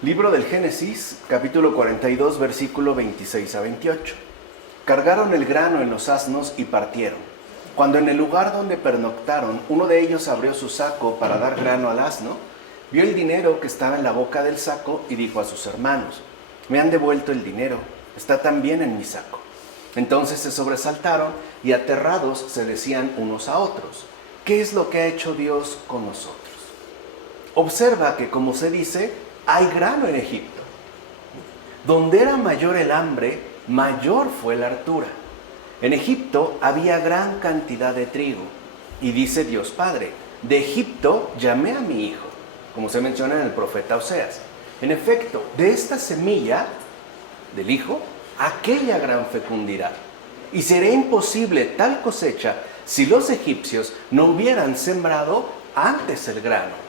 Libro del Génesis, capítulo 42, versículo 26 a 28. Cargaron el grano en los asnos y partieron. Cuando en el lugar donde pernoctaron, uno de ellos abrió su saco para dar grano al asno, vio el dinero que estaba en la boca del saco y dijo a sus hermanos: me han devuelto el dinero, está también en mi saco. Entonces se sobresaltaron y aterrados se decían unos a otros: ¿qué es lo que ha hecho Dios con nosotros? Observa que, como se dice, hay grano en Egipto. Donde era mayor el hambre, mayor fue la hartura. En Egipto había gran cantidad de trigo. Y dice Dios Padre: de Egipto llamé a mi hijo, como se menciona en el profeta Oseas. En efecto, de esta semilla del hijo, aquella gran fecundidad. Y sería imposible tal cosecha si los egipcios no hubieran sembrado antes el grano.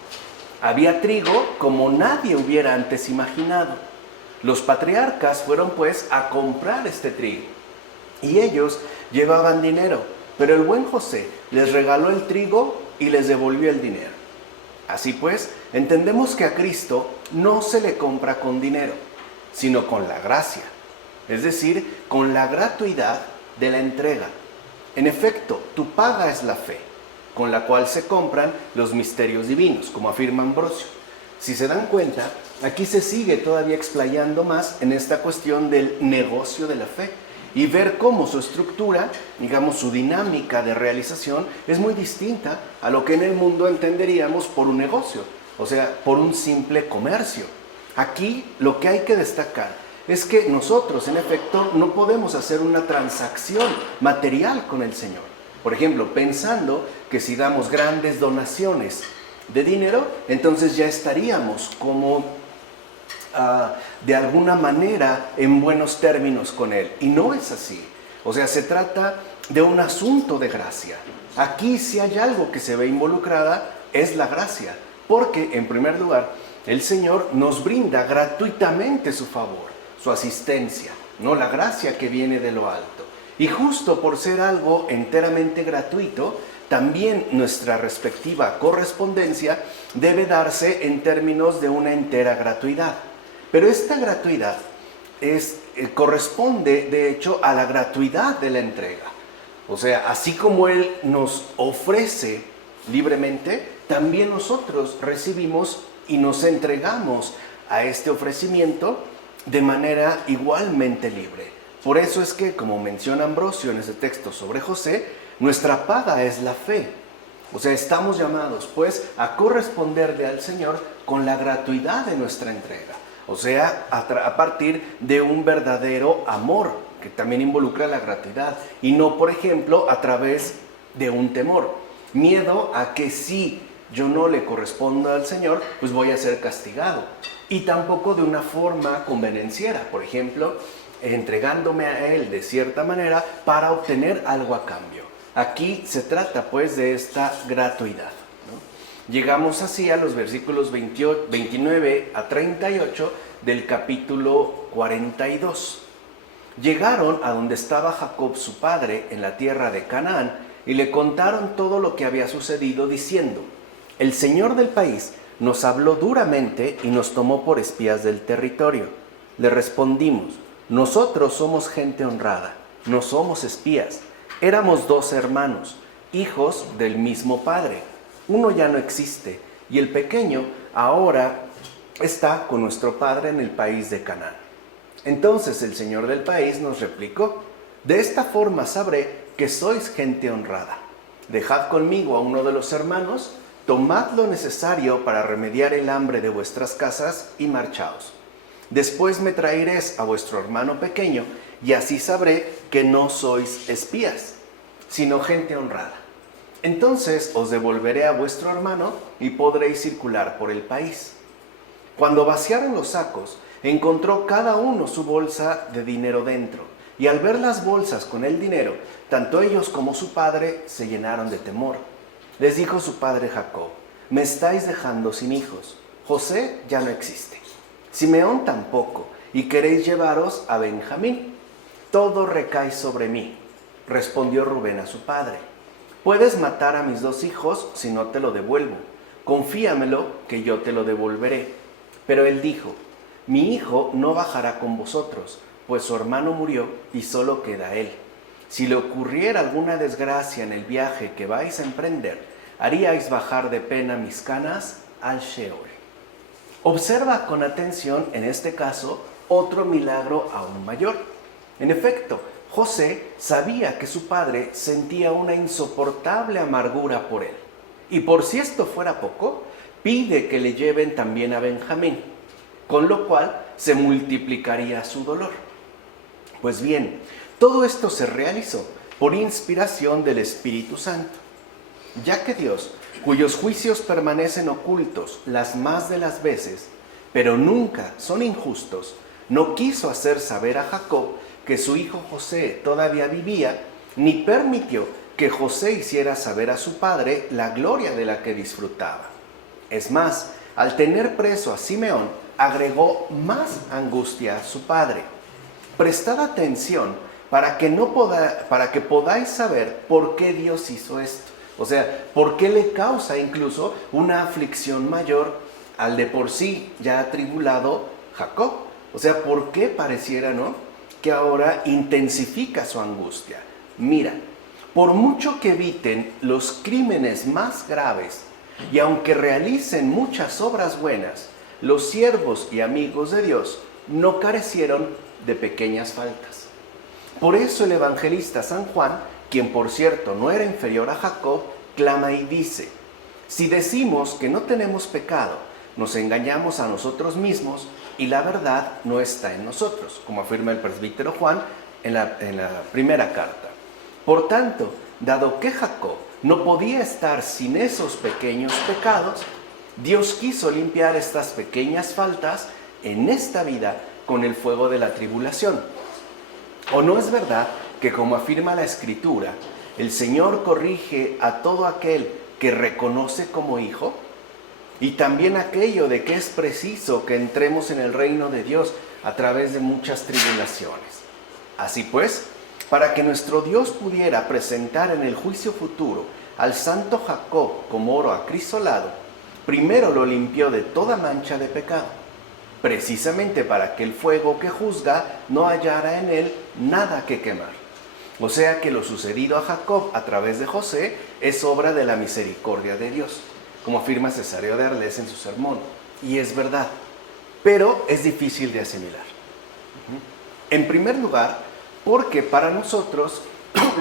Había trigo como nadie hubiera antes imaginado. Los patriarcas fueron pues a comprar este trigo. Y ellos llevaban dinero, pero el buen José les regaló el trigo y les devolvió el dinero. Así pues, entendemos que a Cristo no se le compra con dinero, sino con la gracia, es decir, con la gratuidad de la entrega. En efecto, tu paga es la fe, con la cual se compran los misterios divinos, como afirma Ambrosio. Si se dan cuenta, aquí se sigue todavía explayando más en esta cuestión del negocio de la fe y ver cómo su estructura, digamos su dinámica de realización, es muy distinta a lo que en el mundo entenderíamos por un negocio, o sea, por un simple comercio. Aquí lo que hay que destacar es que nosotros, en efecto, no podemos hacer una transacción material con el Señor. Por ejemplo, pensando que si damos grandes donaciones de dinero, entonces ya estaríamos como de alguna manera en buenos términos con Él. Y no es así. O sea, se trata de un asunto de gracia. Aquí si hay algo que se ve involucrada es la gracia. Porque, en primer lugar, el Señor nos brinda gratuitamente su favor, su asistencia, ¿no? La gracia que viene de lo alto. Y justo por ser algo enteramente gratuito, también nuestra respectiva correspondencia debe darse en términos de una entera gratuidad. Pero esta gratuidad corresponde, de hecho, a la gratuidad de la entrega. O sea, así como Él nos ofrece libremente, también nosotros recibimos y nos entregamos a este ofrecimiento de manera igualmente libre. Por eso es que, como menciona Ambrosio en ese texto sobre José, nuestra paga es la fe. O sea, estamos llamados pues a corresponderle al Señor con la gratuidad de nuestra entrega. O sea, a partir de un verdadero amor, que también involucra la gratuidad. Y no, por ejemplo, a través de un temor. Miedo a que si yo no le correspondo al Señor, pues voy a ser castigado. Y tampoco de una forma convenenciera. Por ejemplo, entregándome a Él de cierta manera para obtener algo a cambio. Aquí se trata pues de esta gratuidad, ¿no? Llegamos así a los versículos 29 a 38 del capítulo 42. Llegaron a donde estaba Jacob su padre en la tierra de Canaán y le contaron todo lo que había sucedido, diciendo: el Señor del país nos habló duramente y nos tomó por espías del territorio. Le respondimos: nosotros somos gente honrada, no somos espías. Éramos 2 hermanos, hijos del mismo padre. Uno ya no existe y el pequeño ahora está con nuestro padre en el país de Canaán. Entonces el señor del país nos replicó: de esta forma sabré que sois gente honrada. Dejad conmigo a uno de los hermanos, tomad lo necesario para remediar el hambre de vuestras casas y marchaos. Después me traeréis a vuestro hermano pequeño, y así sabré que no sois espías, sino gente honrada. Entonces os devolveré a vuestro hermano y podréis circular por el país. Cuando vaciaron los sacos, encontró cada uno su bolsa de dinero dentro, y al ver las bolsas con el dinero, tanto ellos como su padre se llenaron de temor. Les dijo su padre Jacob: me estáis dejando sin hijos. José ya no existe, Simeón tampoco, y queréis llevaros a Benjamín. Todo recae sobre mí. Respondió Rubén a su padre: puedes matar a mis 2 hijos si no te lo devuelvo. Confíamelo que yo te lo devolveré. Pero él dijo: mi hijo no bajará con vosotros, pues su hermano murió y solo queda él. Si le ocurriera alguna desgracia en el viaje que vais a emprender, haríais bajar de pena mis canas al Sheol. Observa con atención, en este caso, otro milagro aún mayor. En efecto, José sabía que su padre sentía una insoportable amargura por él. Y por si esto fuera poco, pide que le lleven también a Benjamín, con lo cual se multiplicaría su dolor. Pues bien, todo esto se realizó por inspiración del Espíritu Santo, ya que Dios, cuyos juicios permanecen ocultos las más de las veces, pero nunca son injustos, no quiso hacer saber a Jacob que su hijo José todavía vivía, ni permitió que José hiciera saber a su padre la gloria de la que disfrutaba. Es más, al tener preso a Simeón, agregó más angustia a su padre. Prestad atención para que podáis saber por qué Dios hizo esto. O sea, por qué le causa incluso una aflicción mayor al de por sí ya atribulado Jacob. O sea, por qué pareciera, ¿no?, que ahora intensifica su angustia. Mira, por mucho que eviten los crímenes más graves, y aunque realicen muchas obras buenas, los siervos y amigos de Dios no carecieron de pequeñas faltas. Por eso el evangelista San Juan, quien por cierto no era inferior a Jacob, clama y dice: si decimos que no tenemos pecado, nos engañamos a nosotros mismos y la verdad no está en nosotros, como afirma el presbítero Juan en la primera carta. Por tanto, dado que Jacob no podía estar sin esos pequeños pecados, Dios quiso limpiar estas pequeñas faltas en esta vida con el fuego de la tribulación. ¿O no es verdad que, como afirma la Escritura, el Señor corrige a todo aquel que reconoce como hijo? Y también aquello de que es preciso que entremos en el reino de Dios a través de muchas tribulaciones. Así pues, para que nuestro Dios pudiera presentar en el juicio futuro al santo Jacob como oro acrisolado, primero lo limpió de toda mancha de pecado, precisamente para que el fuego que juzga no hallara en él nada que quemar. O sea que lo sucedido a Jacob a través de José es obra de la misericordia de Dios, como afirma Cesáreo de Arles en su sermón. Y es verdad, pero es difícil de asimilar. En primer lugar, porque para nosotros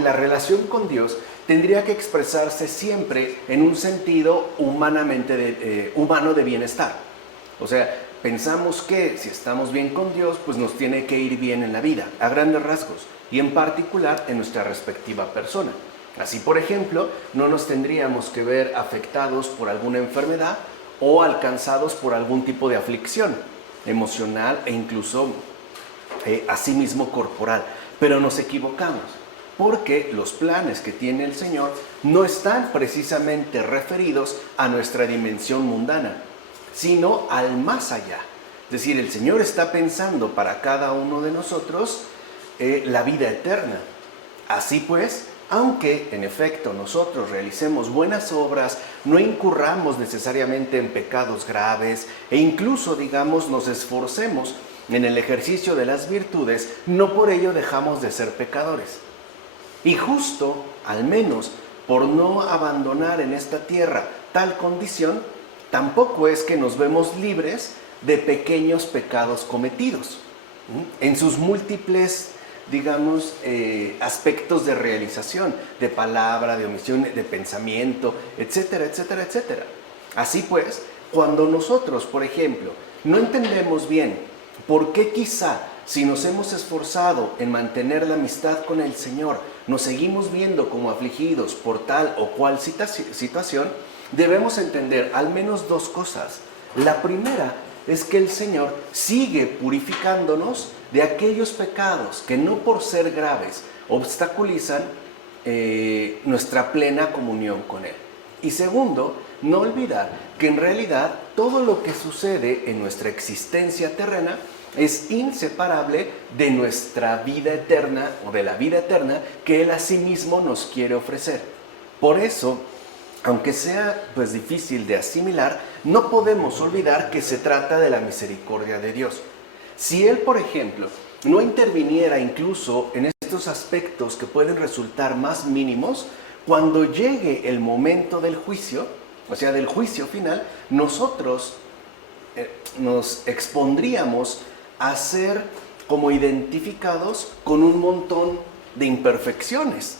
la relación con Dios tendría que expresarse siempre en un sentido humano de bienestar. O sea, pensamos que si estamos bien con Dios, pues nos tiene que ir bien en la vida, a grandes rasgos, y en particular en nuestra respectiva persona. Así, por ejemplo, no nos tendríamos que ver afectados por alguna enfermedad o alcanzados por algún tipo de aflicción emocional e incluso asimismo corporal. Pero nos equivocamos, porque los planes que tiene el Señor no están precisamente referidos a nuestra dimensión mundana, sino al más allá. Es decir, el Señor está pensando para cada uno de nosotros la vida eterna. Así pues, aunque en efecto nosotros realicemos buenas obras, no incurramos necesariamente en pecados graves e incluso, digamos, nos esforcemos en el ejercicio de las virtudes, no por ello dejamos de ser pecadores. Y justo, al menos, por no abandonar en esta tierra tal condición, tampoco es que nos vemos libres de pequeños pecados cometidos, en sus múltiples, digamos, aspectos de realización, de palabra, de omisión, de pensamiento, etcétera, etcétera, etcétera. Así pues, cuando nosotros, por ejemplo, no entendemos bien por qué quizá, si nos hemos esforzado en mantener la amistad con el Señor, nos seguimos viendo como afligidos por tal o cual situación, debemos entender al menos dos cosas. La primera es que el Señor sigue purificándonos de aquellos pecados que no por ser graves obstaculizan nuestra plena comunión con Él. Y segundo, no olvidar que en realidad todo lo que sucede en nuestra existencia terrena es inseparable de nuestra vida eterna o de la vida eterna que Él asimismo nos quiere ofrecer. Por eso, aunque sea difícil de asimilar, no podemos olvidar que se trata de la misericordia de Dios. Si Él, por ejemplo, no interviniera incluso en estos aspectos que pueden resultar más mínimos, cuando llegue el momento del juicio, o sea, del juicio final, nosotros nos expondríamos a ser como identificados con un montón de imperfecciones.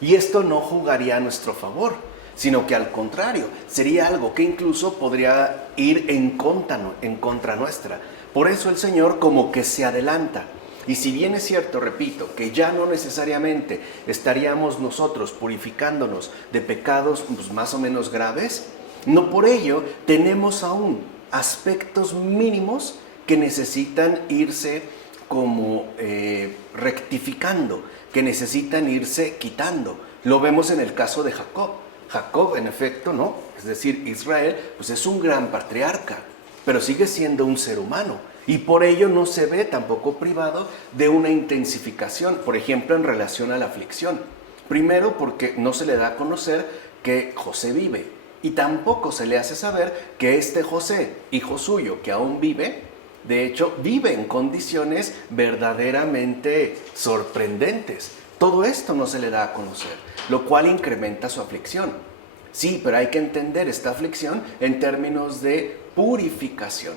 Y esto no jugaría a nuestro favor, sino que al contrario, sería algo que incluso podría ir en contra nuestra. Por eso el Señor como que se adelanta. Y si bien es cierto, repito, que ya no necesariamente estaríamos nosotros purificándonos de pecados pues, más o menos graves, no por ello tenemos aún aspectos mínimos que necesitan irse como rectificando, que necesitan irse quitando. Lo vemos en el caso de Jacob. Jacob, en efecto, ¿no? Es decir, Israel, pues es un gran patriarca, pero sigue siendo un ser humano. Y por ello no se ve tampoco privado de una intensificación, por ejemplo, en relación a la aflicción. Primero, porque no se le da a conocer que José vive. Y tampoco se le hace saber que este José, hijo suyo, que aún vive, de hecho, vive en condiciones verdaderamente sorprendentes. Todo esto no se le da a conocer, lo cual incrementa su aflicción. Sí, pero hay que entender esta aflicción en términos de purificación.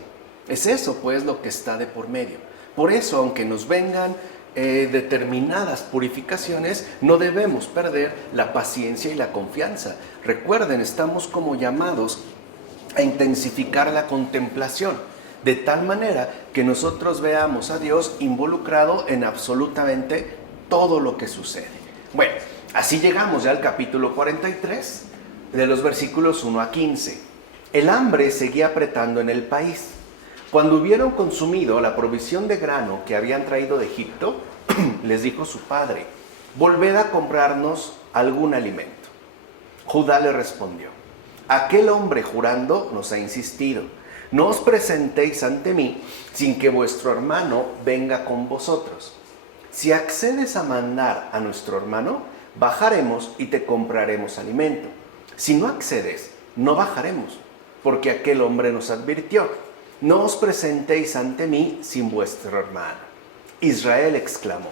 Es eso, pues, lo que está de por medio. Por eso, aunque nos vengan determinadas purificaciones, no debemos perder la paciencia y la confianza. Recuerden, estamos como llamados a intensificar la contemplación, de tal manera que nosotros veamos a Dios involucrado en absolutamente todo lo que sucede. Bueno, así llegamos ya al capítulo 43, de los versículos 1 a 15. El hambre seguía apretando en el país. Cuando hubieron consumido la provisión de grano que habían traído de Egipto, les dijo su padre: volved a comprarnos algún alimento. Judá le respondió: aquel hombre jurando nos ha insistido: no os presentéis ante mí sin que vuestro hermano venga con vosotros. Si accedes a mandar a nuestro hermano, bajaremos y te compraremos alimento. Si no accedes, no bajaremos, porque aquel hombre nos advirtió: no os presentéis ante mí sin vuestro hermano. Israel exclamó: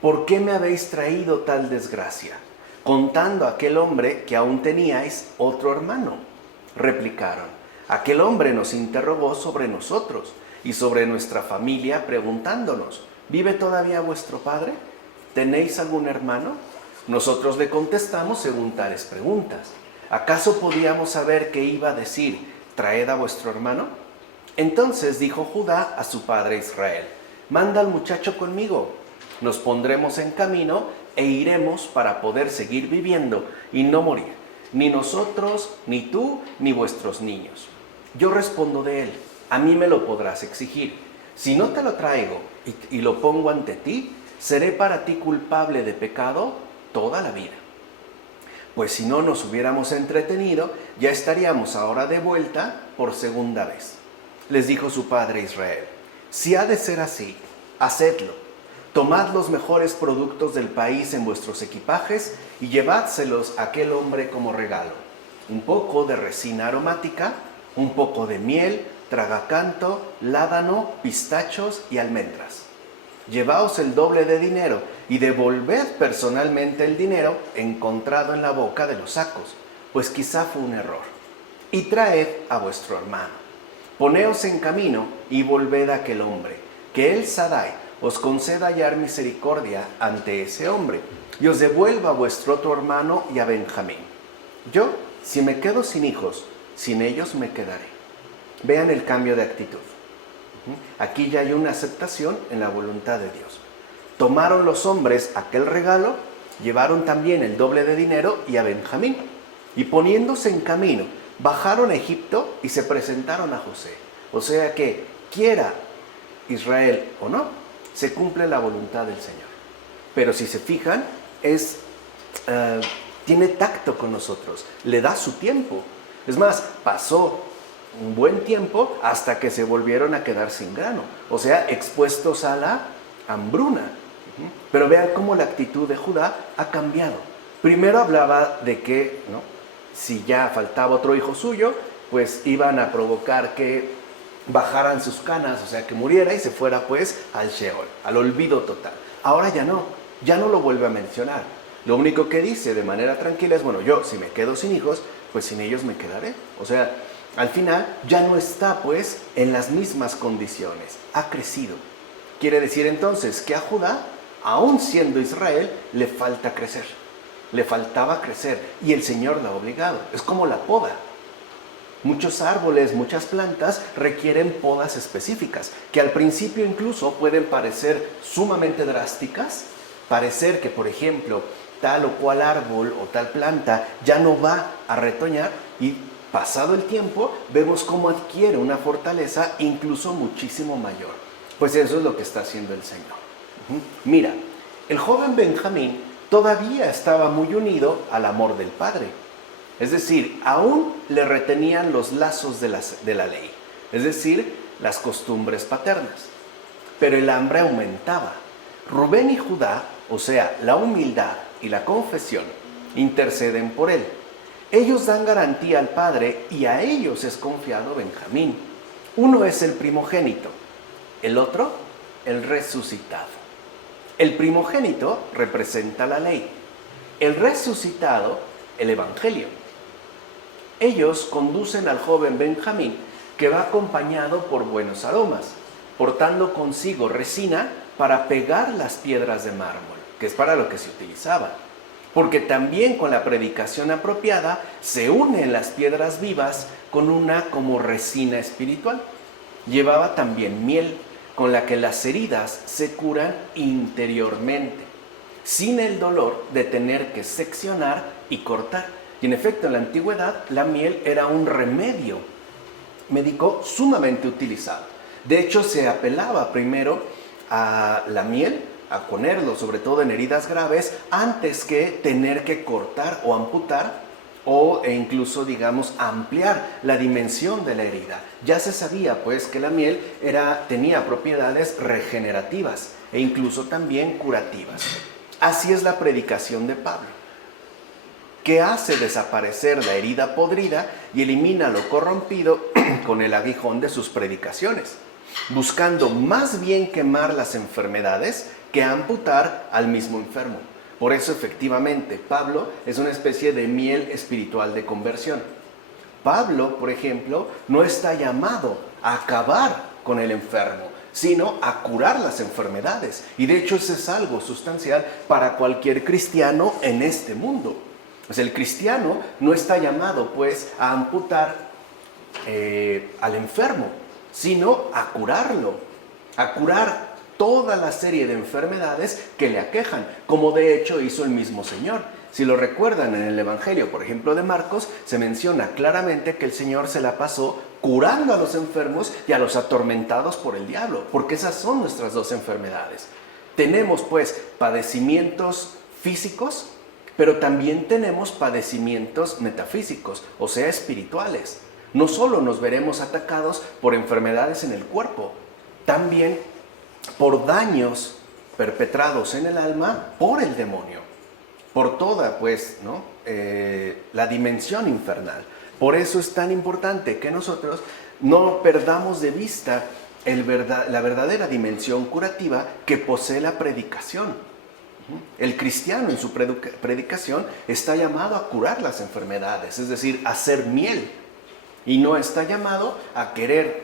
¿por qué me habéis traído tal desgracia, contando a aquel hombre que aún teníais otro hermano? Replicaron: aquel hombre nos interrogó sobre nosotros y sobre nuestra familia, preguntándonos: ¿vive todavía vuestro padre? ¿Tenéis algún hermano? Nosotros le contestamos según tales preguntas. ¿Acaso podíamos saber qué iba a decir: traed a vuestro hermano? Entonces dijo Judá a su padre Israel: manda al muchacho conmigo, nos pondremos en camino e iremos para poder seguir viviendo y no morir, ni nosotros, ni tú, ni vuestros niños. Yo respondo de él: a mí me lo podrás exigir. Si no te lo traigo y lo pongo ante ti, seré para ti culpable de pecado toda la vida. Pues si no nos hubiéramos entretenido, ya estaríamos ahora de vuelta por segunda vez. Les dijo su padre Israel: si ha de ser así, hacedlo. Tomad los mejores productos del país en vuestros equipajes y llevádselos a aquel hombre como regalo: un poco de resina aromática, un poco de miel, tragacanto, ládano, pistachos y almendras. Llevaos el doble de dinero y devolved personalmente el dinero encontrado en la boca de los sacos, pues quizá fue un error. Y traed a vuestro hermano. Poneos en camino y volved a aquel hombre, que el Sadai os conceda hallar misericordia ante ese hombre, y os devuelva a vuestro otro hermano y a Benjamín. Yo, si me quedo sin hijos, sin ellos me quedaré. Vean el cambio de actitud. Aquí ya hay una aceptación en la voluntad de Dios. Tomaron los hombres aquel regalo, llevaron también el doble de dinero y a Benjamín, y poniéndose en camino, bajaron a Egipto y se presentaron a José. O sea que, quiera Israel o no, se cumple la voluntad del Señor. Pero si se fijan, tiene tacto con nosotros, le da su tiempo. Es más, pasó un buen tiempo hasta que se volvieron a quedar sin grano, o sea, expuestos a la hambruna. Pero vean cómo la actitud de Judá ha cambiado. Primero hablaba de que, ¿no?, si ya faltaba otro hijo suyo, pues iban a provocar que bajaran sus canas, o sea, que muriera y se fuera pues al Sheol, al olvido total. Ahora ya no lo vuelve a mencionar. Lo único que dice de manera tranquila es, bueno, yo si me quedo sin hijos, pues sin ellos me quedaré. O sea, al final ya no está pues en las mismas condiciones, ha crecido. Quiere decir entonces que a Judá, aún siendo Israel, le falta crecer. Le faltaba crecer y el Señor la ha obligado. Es como la poda. Muchos árboles, muchas plantas requieren podas específicas, que al principio incluso pueden parecer sumamente drásticas, parecer que, por ejemplo, tal o cual árbol o tal planta ya no va a retoñar y pasado el tiempo vemos cómo adquiere una fortaleza incluso muchísimo mayor. Pues eso es lo que está haciendo el Señor. Mira, el joven Benjamín todavía estaba muy unido al amor del Padre. Es decir, aún le retenían los lazos de la ley, es decir, las costumbres paternas. Pero el hambre aumentaba. Rubén y Judá, o sea, la humildad y la confesión, interceden por él. Ellos dan garantía al Padre y a ellos es confiado Benjamín. Uno es el primogénito, el otro, el resucitado. El primogénito representa la ley, el resucitado, el evangelio. Ellos conducen al joven Benjamín, que va acompañado por buenos aromas, portando consigo resina para pegar las piedras de mármol, que es para lo que se utilizaba. Porque también con la predicación apropiada se unen las piedras vivas con una como resina espiritual. Llevaba también miel, con la que las heridas se curan interiormente, sin el dolor de tener que seccionar y cortar. Y en efecto, en la antigüedad, la miel era un remedio médico sumamente utilizado. De hecho, se apelaba primero a la miel, a ponerlo sobre todo en heridas graves, antes que tener que cortar o amputar e incluso, digamos, ampliar la dimensión de la herida. Ya se sabía, pues, que la miel tenía propiedades regenerativas e incluso también curativas. Así es la predicación de Pablo, que hace desaparecer la herida podrida y elimina lo corrompido con el aguijón de sus predicaciones, buscando más bien quemar las enfermedades que amputar al mismo enfermo. Por eso, efectivamente, Pablo es una especie de miel espiritual de conversión. Pablo, por ejemplo, no está llamado a acabar con el enfermo, sino a curar las enfermedades. Y de hecho, eso es algo sustancial para cualquier cristiano en este mundo. Pues el cristiano no está llamado, pues, a amputar al enfermo, sino a curarlo, a curar toda la serie de enfermedades que le aquejan, como de hecho hizo el mismo Señor. Si lo recuerdan en el Evangelio, por ejemplo, de Marcos, se menciona claramente que el Señor se la pasó curando a los enfermos y a los atormentados por el diablo, porque esas son nuestras dos enfermedades. Tenemos, pues, padecimientos físicos, pero también tenemos padecimientos metafísicos, o sea, espirituales. No solo nos veremos atacados por enfermedades en el cuerpo, también por daños perpetrados en el alma por el demonio, por toda, pues, ¿no? La dimensión infernal. Por eso es tan importante que nosotros no perdamos de vista la verdadera dimensión curativa que posee la predicación. El cristiano en su predicación está llamado a curar las enfermedades, es decir, a hacer miel, y no está llamado a querer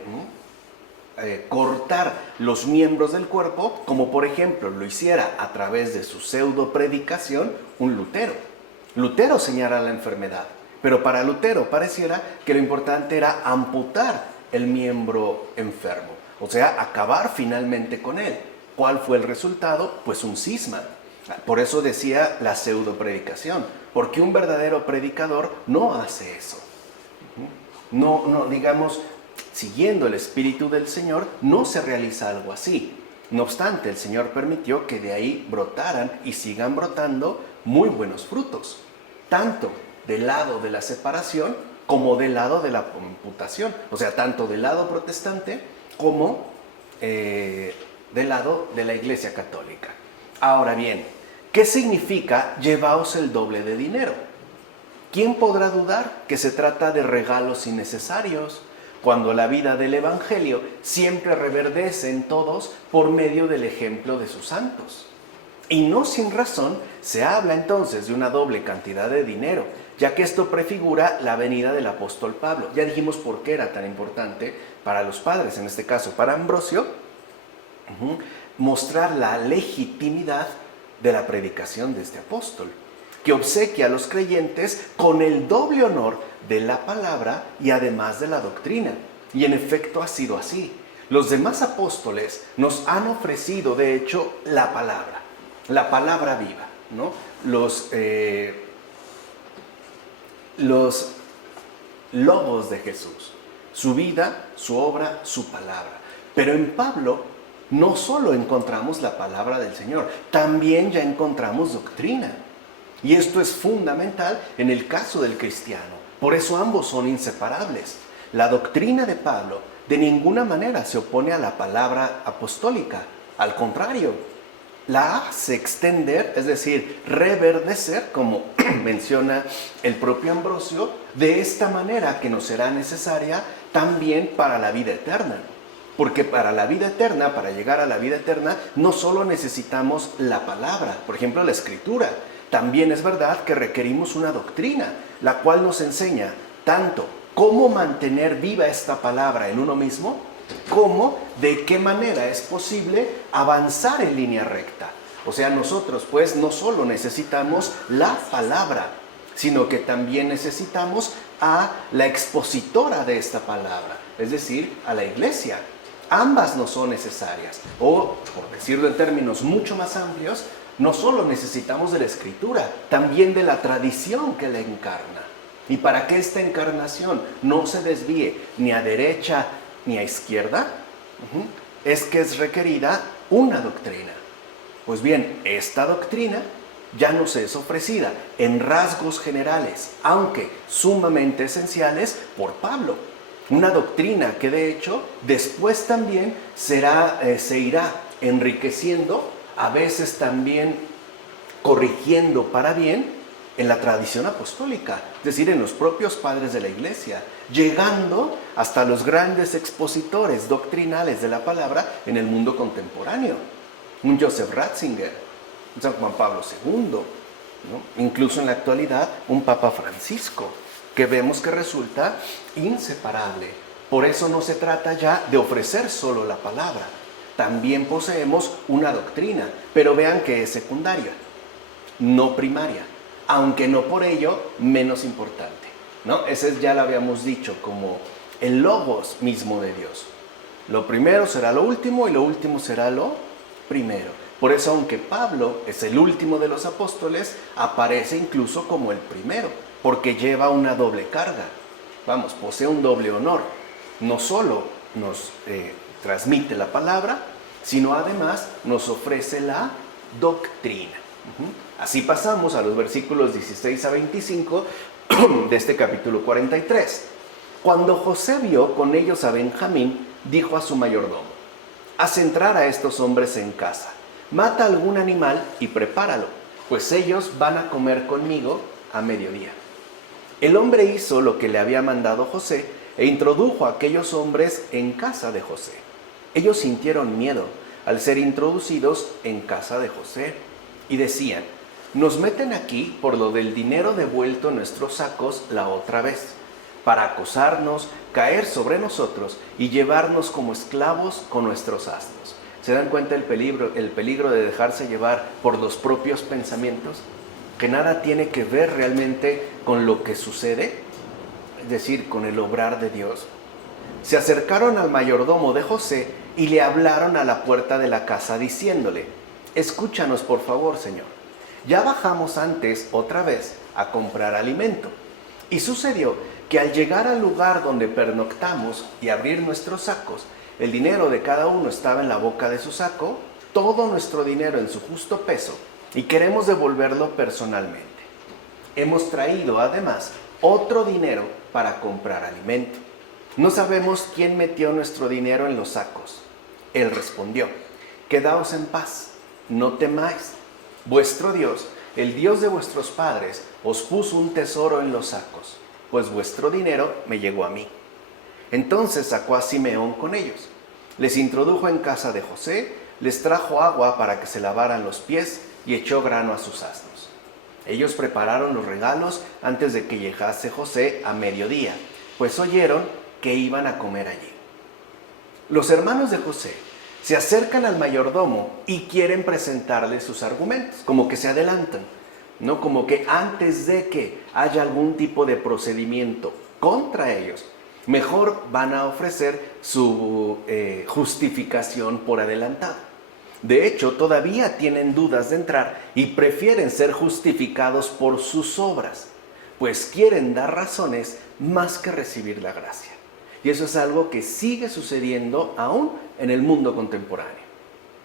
cortar los miembros del cuerpo, como por ejemplo lo hiciera a través de su pseudo predicación un Lutero. Lutero señala la enfermedad, pero para Lutero pareciera que lo importante era amputar el miembro enfermo, o sea, acabar finalmente con él. ¿Cuál fue el resultado? Pues un cisma. Por eso decía la pseudo predicación, porque un verdadero predicador no hace eso. No, digamos, siguiendo el Espíritu del Señor, no se realiza algo así. No obstante, el Señor permitió que de ahí brotaran y sigan brotando muy buenos frutos, tanto del lado de la separación como del lado de la amputación, o sea, tanto del lado protestante como del lado de la Iglesia Católica. Ahora bien, ¿qué significa llevaos el doble de dinero? ¿Quién podrá dudar que se trata de regalos innecesarios? cuando la vida del Evangelio siempre reverdece en todos por medio del ejemplo de sus santos. Y no sin razón se habla entonces de una doble cantidad de dinero, ya que esto prefigura la venida del apóstol Pablo. Ya dijimos por qué era tan importante para los padres, en este caso para Ambrosio, mostrar la legitimidad de la predicación de este apóstol, que obsequia a los creyentes con el doble honor de la palabra y además de la doctrina. Y en efecto ha sido así. Los demás apóstoles nos han ofrecido, de hecho, la palabra viva, ¿no? Los logos de Jesús, su vida, su obra, su palabra. Pero en Pablo no solo encontramos la palabra del Señor, también ya encontramos doctrina. Y esto es fundamental en el caso del cristiano. Por eso ambos son inseparables. La doctrina de Pablo de ninguna manera se opone a la palabra apostólica. Al contrario, la hace extender, es decir, reverdecer, como menciona el propio Ambrosio, de esta manera que nos será necesaria también para la vida eterna. Porque para la vida eterna, para llegar a la vida eterna, no solo necesitamos la palabra, por ejemplo, la Escritura. También es verdad que requerimos una doctrina, la cual nos enseña tanto cómo mantener viva esta palabra en uno mismo, como de qué manera es posible avanzar en línea recta. O sea, nosotros pues no solo necesitamos la palabra, sino que también necesitamos a la expositora de esta palabra, es decir, a la iglesia. Ambas no son necesarias, o por decirlo en términos mucho más amplios, no solo necesitamos de la Escritura, también de la tradición que la encarna. Y para que esta encarnación no se desvíe ni a derecha ni a izquierda, es que es requerida una doctrina. Pues bien, esta doctrina ya nos es ofrecida en rasgos generales, aunque sumamente esenciales, por Pablo. Una doctrina que de hecho después también se irá enriqueciendo, a veces también corrigiendo para bien en la tradición apostólica, es decir, en los propios padres de la iglesia, llegando hasta los grandes expositores doctrinales de la palabra en el mundo contemporáneo. Un Joseph Ratzinger, un San Juan Pablo II, ¿no? Incluso en la actualidad un Papa Francisco, que vemos que resulta inseparable. Por eso no se trata ya de ofrecer solo la palabra, también poseemos una doctrina, pero vean que es secundaria, no primaria, aunque no por ello menos importante, ¿no? Ese ya lo habíamos dicho como el logos mismo de Dios. Lo primero será lo último y lo último será lo primero. Por eso, aunque Pablo es el último de los apóstoles, aparece incluso como el primero, porque lleva una doble carga. Vamos, posee un doble honor. No solo nos transmite la palabra, sino además nos ofrece la doctrina. Así pasamos a los versículos 16 a 25 de este capítulo 43. Cuando José vio con ellos a Benjamín, dijo a su mayordomo: haz entrar a estos hombres en casa, mata algún animal y prepáralo, pues ellos van a comer conmigo a mediodía. El hombre hizo lo que le había mandado José e introdujo a aquellos hombres en casa de José. Ellos sintieron miedo al ser introducidos en casa de José y decían: nos meten aquí por lo del dinero devuelto en nuestros sacos la otra vez, para acosarnos, caer sobre nosotros y llevarnos como esclavos con nuestros asnos. ¿Se dan cuenta el peligro de dejarse llevar por los propios pensamientos? Que nada tiene que ver realmente con lo que sucede, es decir, con el obrar de Dios. Se acercaron al mayordomo de José y le hablaron a la puerta de la casa diciéndole: escúchanos por favor, Señor. Ya bajamos antes otra vez a comprar alimento. Y sucedió que al llegar al lugar donde pernoctamos y abrir nuestros sacos, el dinero de cada uno estaba en la boca de su saco, todo nuestro dinero en su justo peso, y queremos devolverlo personalmente. Hemos traído además otro dinero para comprar alimento. No sabemos quién metió nuestro dinero en los sacos. Él respondió: quedaos en paz, no temáis. Vuestro Dios, el Dios de vuestros padres, os puso un tesoro en los sacos, pues vuestro dinero me llegó a mí. Entonces sacó a Simeón con ellos. Les introdujo en casa de José, les trajo agua para que se lavaran los pies y echó grano a sus asnos. Ellos prepararon los regalos antes de que llegase José a mediodía, pues oyeron que iban a comer allí. Los hermanos de José se acercan al mayordomo y quieren presentarle sus argumentos, como que se adelantan, ¿no? Como que antes de que haya algún tipo de procedimiento contra ellos, mejor van a ofrecer su justificación por adelantado. De hecho, todavía tienen dudas de entrar y prefieren ser justificados por sus obras, pues quieren dar razones más que recibir la gracia. Y eso es algo que sigue sucediendo aún en el mundo contemporáneo.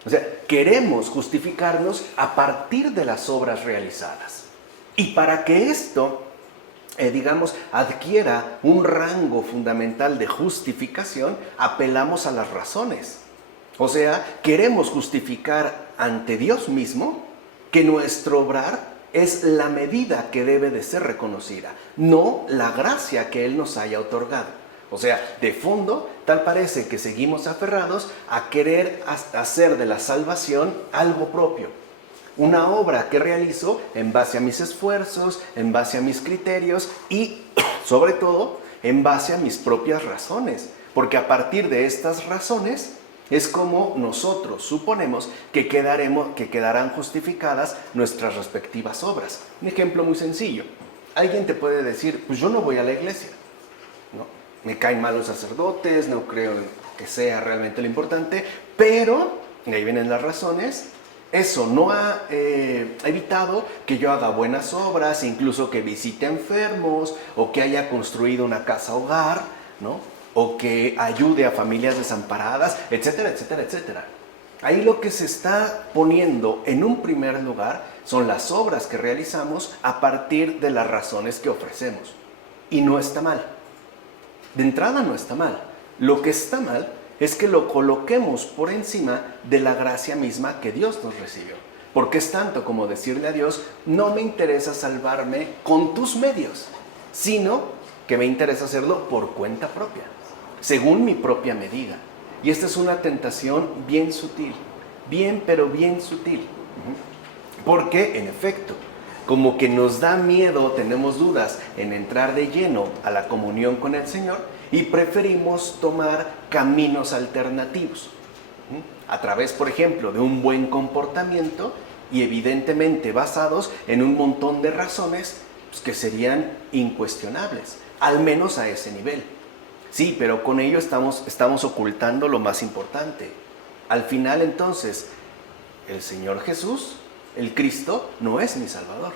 O sea, queremos justificarnos a partir de las obras realizadas. Y para que esto, adquiera un rango fundamental de justificación, apelamos a las razones. O sea, queremos justificar ante Dios mismo que nuestro obrar es la medida que debe de ser reconocida, no la gracia que Él nos haya otorgado. O sea, de fondo, tal parece que seguimos aferrados a querer hacer de la salvación algo propio. Una obra que realizo en base a mis esfuerzos, en base a mis criterios y, sobre todo, en base a mis propias razones. Porque a partir de estas razones es como nosotros suponemos que quedarán justificadas nuestras respectivas obras. Un ejemplo muy sencillo. Alguien te puede decir, pues yo no voy a la iglesia, ¿no? Me caen mal los sacerdotes, no creo que sea realmente lo importante, pero, y ahí vienen las razones, eso no ha evitado que yo haga buenas obras, incluso que visite enfermos, o que haya construido una casa hogar, ¿no? O que ayude a familias desamparadas, etcétera, etcétera, etcétera. Ahí lo que se está poniendo en un primer lugar son las obras que realizamos a partir de las razones que ofrecemos. Y no está mal. De entrada no está mal. Lo que está mal es que lo coloquemos por encima de la gracia misma que Dios nos recibió. Porque es tanto como decirle a Dios, no me interesa salvarme con tus medios, sino que me interesa hacerlo por cuenta propia, según mi propia medida. Y esta es una tentación bien sutil, pero bien sutil. Porque, en efecto, como que nos da miedo, tenemos dudas en entrar de lleno a la comunión con el Señor y preferimos tomar caminos alternativos. A través, por ejemplo, de un buen comportamiento y evidentemente basados en un montón de razones que serían incuestionables, al menos a ese nivel. Sí, pero con ello estamos ocultando lo más importante. Al final, entonces, el Señor Jesús, el Cristo, no es mi Salvador.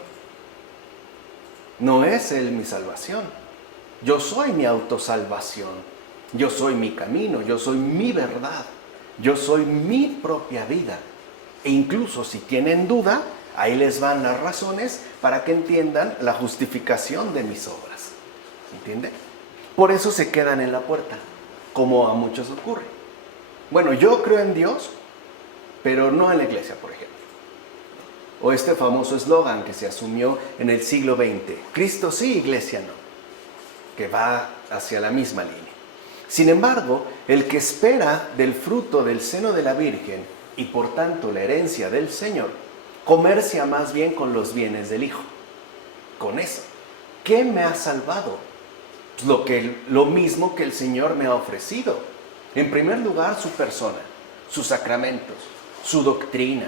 No es Él mi salvación. Yo soy mi autosalvación. Yo soy mi camino, yo soy mi verdad. Yo soy mi propia vida. E incluso si tienen duda, ahí les van las razones para que entiendan la justificación de mis obras. ¿Entienden? Por eso se quedan en la puerta, como a muchos ocurre. Bueno, yo creo en Dios, pero no en la iglesia, por ejemplo. O este famoso eslogan que se asumió en el siglo XX, Cristo sí, iglesia no, que va hacia la misma línea. Sin embargo, el que espera del fruto del seno de la Virgen y por tanto la herencia del Señor, comercia más bien con los bienes del Hijo. Con eso, ¿qué me ha salvado? Lo mismo que el Señor me ha ofrecido. En primer lugar, su persona, sus sacramentos, su doctrina,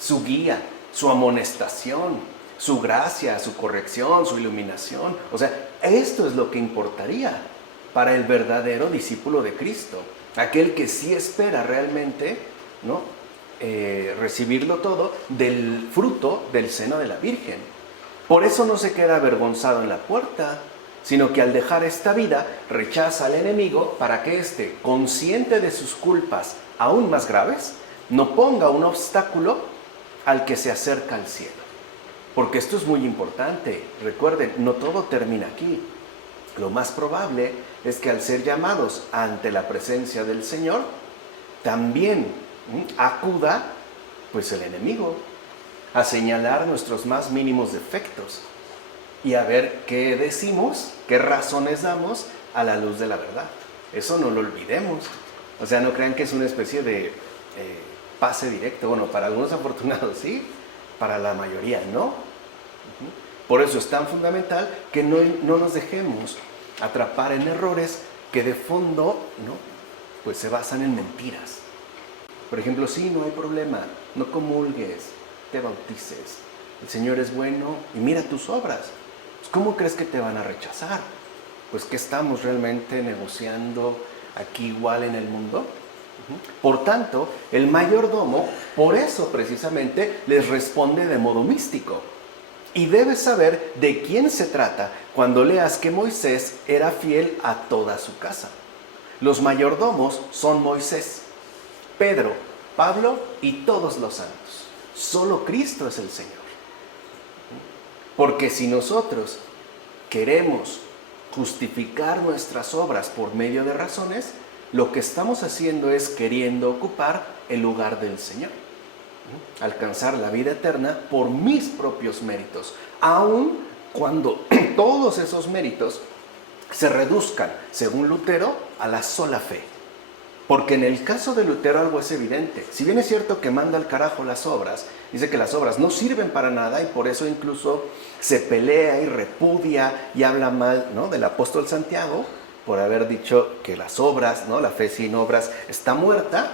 su guía, su amonestación, su gracia, su corrección, su iluminación. O sea, esto es lo que importaría para el verdadero discípulo de Cristo, aquel que sí espera realmente, ¿no?, recibirlo todo del fruto del seno de la Virgen. Por eso no se queda avergonzado en la puerta, sino que al dejar esta vida rechaza al enemigo para que éste, consciente de sus culpas aún más graves, no ponga un obstáculo al que se acerca al cielo. Porque esto es muy importante. Recuerden, no todo termina aquí. Lo más probable es que al ser llamados ante la presencia del Señor, también acuda pues el enemigo a señalar nuestros más mínimos defectos y a ver qué decimos, qué razones damos a la luz de la verdad. Eso no lo olvidemos. O sea, no crean que es una especie de pase directo. Bueno, para algunos afortunados sí, para la mayoría no. Por eso es tan fundamental que no nos dejemos atrapar en errores que de fondo, ¿no?, pues se basan en mentiras. Por ejemplo, sí, no hay problema, no comulgues, te bautices. El Señor es bueno y mira tus obras. ¿Cómo crees que te van a rechazar? Pues ¿qué estamos realmente negociando aquí igual en el mundo? Por tanto, el mayordomo, por eso precisamente, les responde de modo místico. Y debes saber de quién se trata cuando leas que Moisés era fiel a toda su casa. Los mayordomos son Moisés, Pedro, Pablo y todos los santos. Solo Cristo es el Señor. Porque si nosotros queremos justificar nuestras obras por medio de razones, lo que estamos haciendo es queriendo ocupar el lugar del Señor. Alcanzar la vida eterna por mis propios méritos, aun cuando todos esos méritos se reduzcan, según Lutero, a la sola fe. Porque en el caso de Lutero algo es evidente. Si bien es cierto que manda al carajo las obras, dice que las obras no sirven para nada y por eso incluso se pelea y repudia y habla mal, ¿no?, del apóstol Santiago por haber dicho que las obras, ¿no?, la fe sin obras está muerta,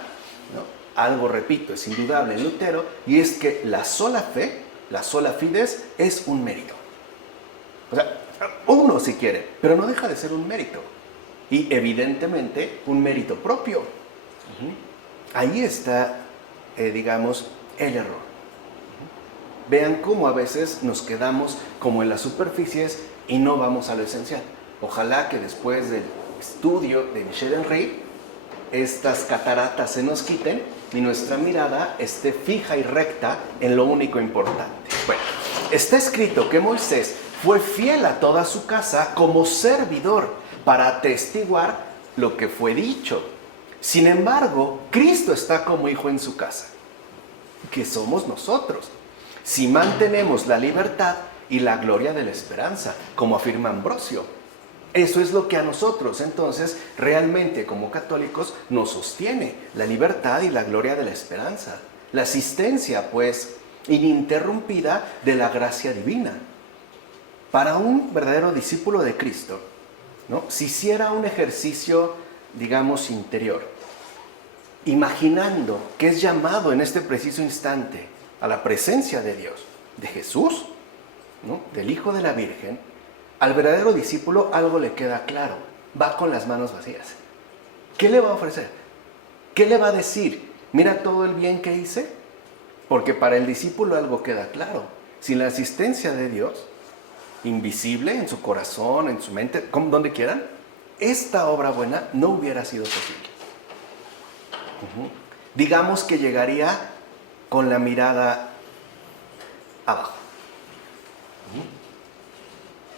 ¿no? Algo, repito, es indudable en Lutero, y es que la sola fe, la sola fides, es un mérito. O sea, uno si quiere, pero no deja de ser un mérito. Y evidentemente un mérito propio. Ahí está, digamos, el error. Vean cómo a veces nos quedamos como en las superficies y no vamos a lo esencial. Ojalá que después del estudio de Michel Henry, estas cataratas se nos quiten y nuestra mirada esté fija y recta en lo único importante. Bueno, está escrito que Moisés fue fiel a toda su casa como servidor para atestiguar lo que fue dicho. Sin embargo, Cristo está como hijo en su casa, que somos nosotros, si mantenemos la libertad y la gloria de la esperanza, como afirma Ambrosio. Eso es lo que a nosotros, entonces, realmente como católicos nos sostiene, la libertad y la gloria de la esperanza, la asistencia, pues, ininterrumpida de la gracia divina. Para un verdadero discípulo de Cristo, ¿no?, si hiciera un ejercicio, digamos, interior, imaginando que es llamado en este preciso instante a la presencia de Dios, de Jesús, ¿no?, del Hijo de la Virgen, al verdadero discípulo algo le queda claro: va con las manos vacías. ¿Qué le va a ofrecer? ¿Qué le va a decir? Mira todo el bien que hice. Porque para el discípulo algo queda claro: sin la asistencia de Dios, invisible en su corazón, en su mente, donde quieran, esta obra buena no hubiera sido posible. Digamos que llegaría con la mirada abajo,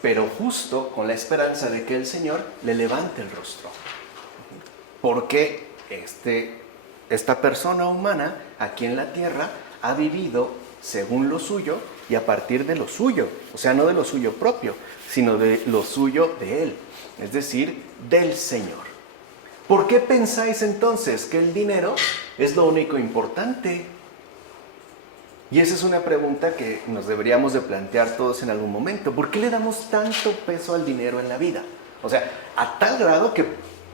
pero justo con la esperanza de que el Señor le levante el rostro. Porque esta persona humana aquí en la tierra ha vivido según lo suyo y a partir de lo suyo. O sea, no de lo suyo propio, sino de lo suyo de Él. Es decir, del Señor. ¿Por qué pensáis entonces que el dinero es lo único importante? Y esa es una pregunta que nos deberíamos de plantear todos en algún momento. ¿Por qué le damos tanto peso al dinero en la vida? O sea, a tal grado que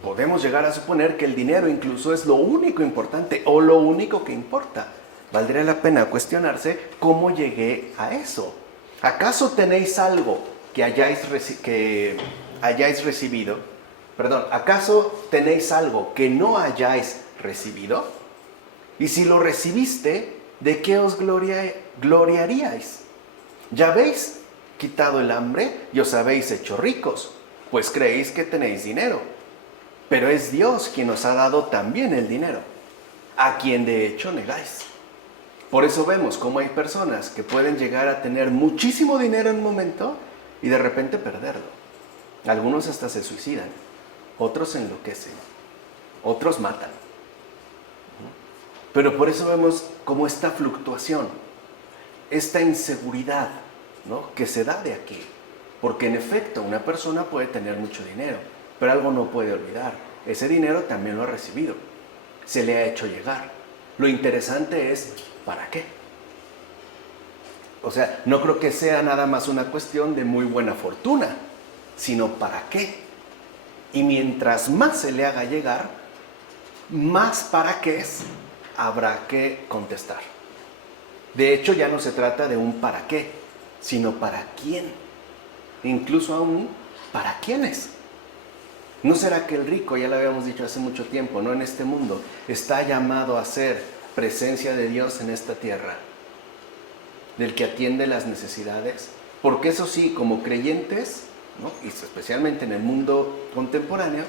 podemos llegar a suponer que el dinero incluso es lo único importante o lo único que importa. Valdría la pena cuestionarse cómo llegué a eso. ¿Acaso tenéis algo que hayáis recibido? Perdón, ¿acaso tenéis algo que no hayáis recibido? Y si lo recibiste, ¿de qué os gloriaríais? Ya habéis quitado el hambre y os habéis hecho ricos, pues creéis que tenéis dinero. Pero es Dios quien os ha dado también el dinero, a quien de hecho negáis. Por eso vemos cómo hay personas que pueden llegar a tener muchísimo dinero en un momento y de repente perderlo. Algunos hasta se suicidan, otros se enloquecen, otros matan. Pero por eso vemos como esta fluctuación, esta inseguridad, ¿no?, que se da de aquí. Porque en efecto una persona puede tener mucho dinero, pero algo no puede olvidar: ese dinero también lo ha recibido, se le ha hecho llegar. Lo interesante es, ¿para qué? O sea, no creo que sea nada más una cuestión de muy buena fortuna, sino ¿para qué? Y mientras más se le haga llegar, más para qué habrá que contestar. De hecho, ya no se trata de un para qué, sino para quién. Incluso aún, ¿para quiénes? ¿No será que el rico, ya lo habíamos dicho hace mucho tiempo, no en este mundo, está llamado a ser presencia de Dios en esta tierra? Del que atiende las necesidades. Porque eso sí, como creyentes, ¿no? Y especialmente en el mundo contemporáneo,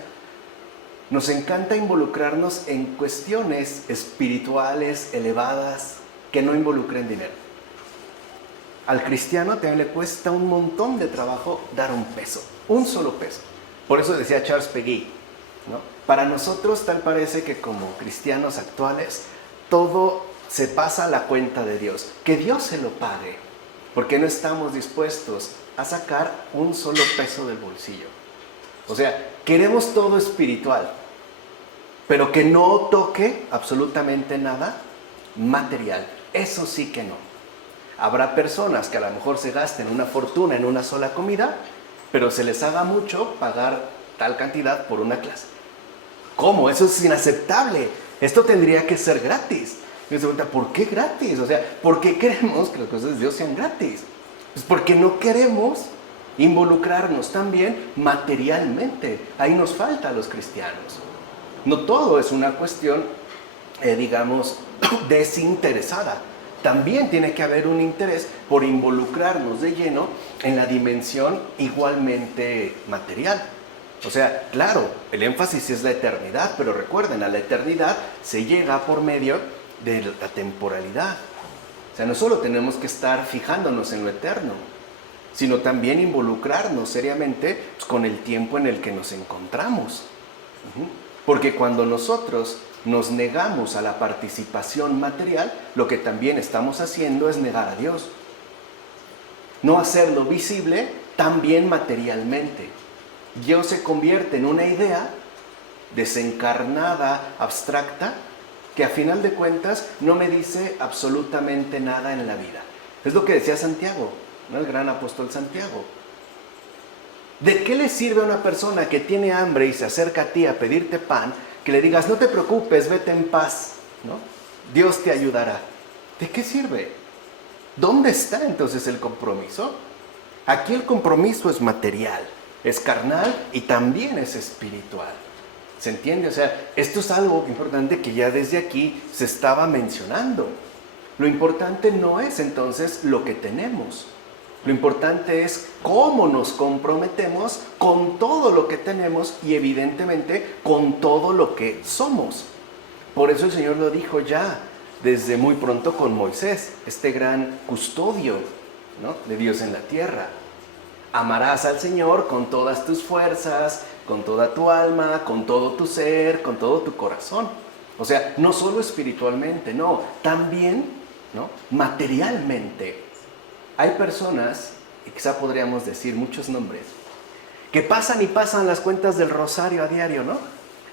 nos encanta involucrarnos en cuestiones espirituales elevadas que no involucren dinero. Al cristiano también le cuesta un montón de trabajo dar un peso, un solo peso. Por eso decía Charles Peguy, ¿no? Para nosotros tal parece que como cristianos actuales, todo se pasa a la cuenta de Dios. Que Dios se lo pague, porque no estamos dispuestos a sacar un solo peso del bolsillo. O sea, queremos todo espiritual, pero que no toque absolutamente nada material. Eso sí que no. Habrá personas que a lo mejor se gasten una fortuna en una sola comida, pero se les haga mucho pagar tal cantidad por una clase. ¿Cómo? Eso es inaceptable. Esto tendría que ser gratis. Y se pregunta, ¿por qué gratis? O sea, ¿por qué queremos que las cosas de Dios sean gratis? Pues porque no queremos involucrarnos también materialmente. Ahí nos falta a los cristianos. No todo es una cuestión, digamos, desinteresada. También tiene que haber un interés por involucrarnos de lleno en la dimensión igualmente material. O sea, claro, el énfasis es la eternidad, pero recuerden, a la eternidad se llega por medio de la temporalidad. O sea, no solo tenemos que estar fijándonos en lo eterno, sino también involucrarnos seriamente con el tiempo en el que nos encontramos. Porque cuando nosotros nos negamos a la participación material, lo que también estamos haciendo es negar a Dios. No hacerlo visible también materialmente. Dios se convierte en una idea desencarnada, abstracta, que a final de cuentas no me dice absolutamente nada en la vida. Es lo que decía Santiago, ¿no? El gran apóstol Santiago. ¿De qué le sirve a una persona que tiene hambre y se acerca a ti a pedirte pan, que le digas, no te preocupes, vete en paz, ¿no? Dios te ayudará? ¿De qué sirve? ¿Dónde está entonces el compromiso? Aquí el compromiso es material, es carnal y también es espiritual. ¿Se entiende? O sea, esto es algo importante que ya desde aquí se estaba mencionando. Lo importante no es entonces lo que tenemos. Lo importante es cómo nos comprometemos con todo lo que tenemos y evidentemente con todo lo que somos. Por eso el Señor lo dijo ya desde muy pronto con Moisés, este gran custodio, ¿no?, de Dios en la tierra. Amarás al Señor con todas tus fuerzas, con toda tu alma, con todo tu ser, con todo tu corazón. O sea, no solo espiritualmente, no, también, ¿no?, materialmente. Hay personas, y quizá podríamos decir muchos nombres, que pasan y pasan las cuentas del rosario a diario, ¿no?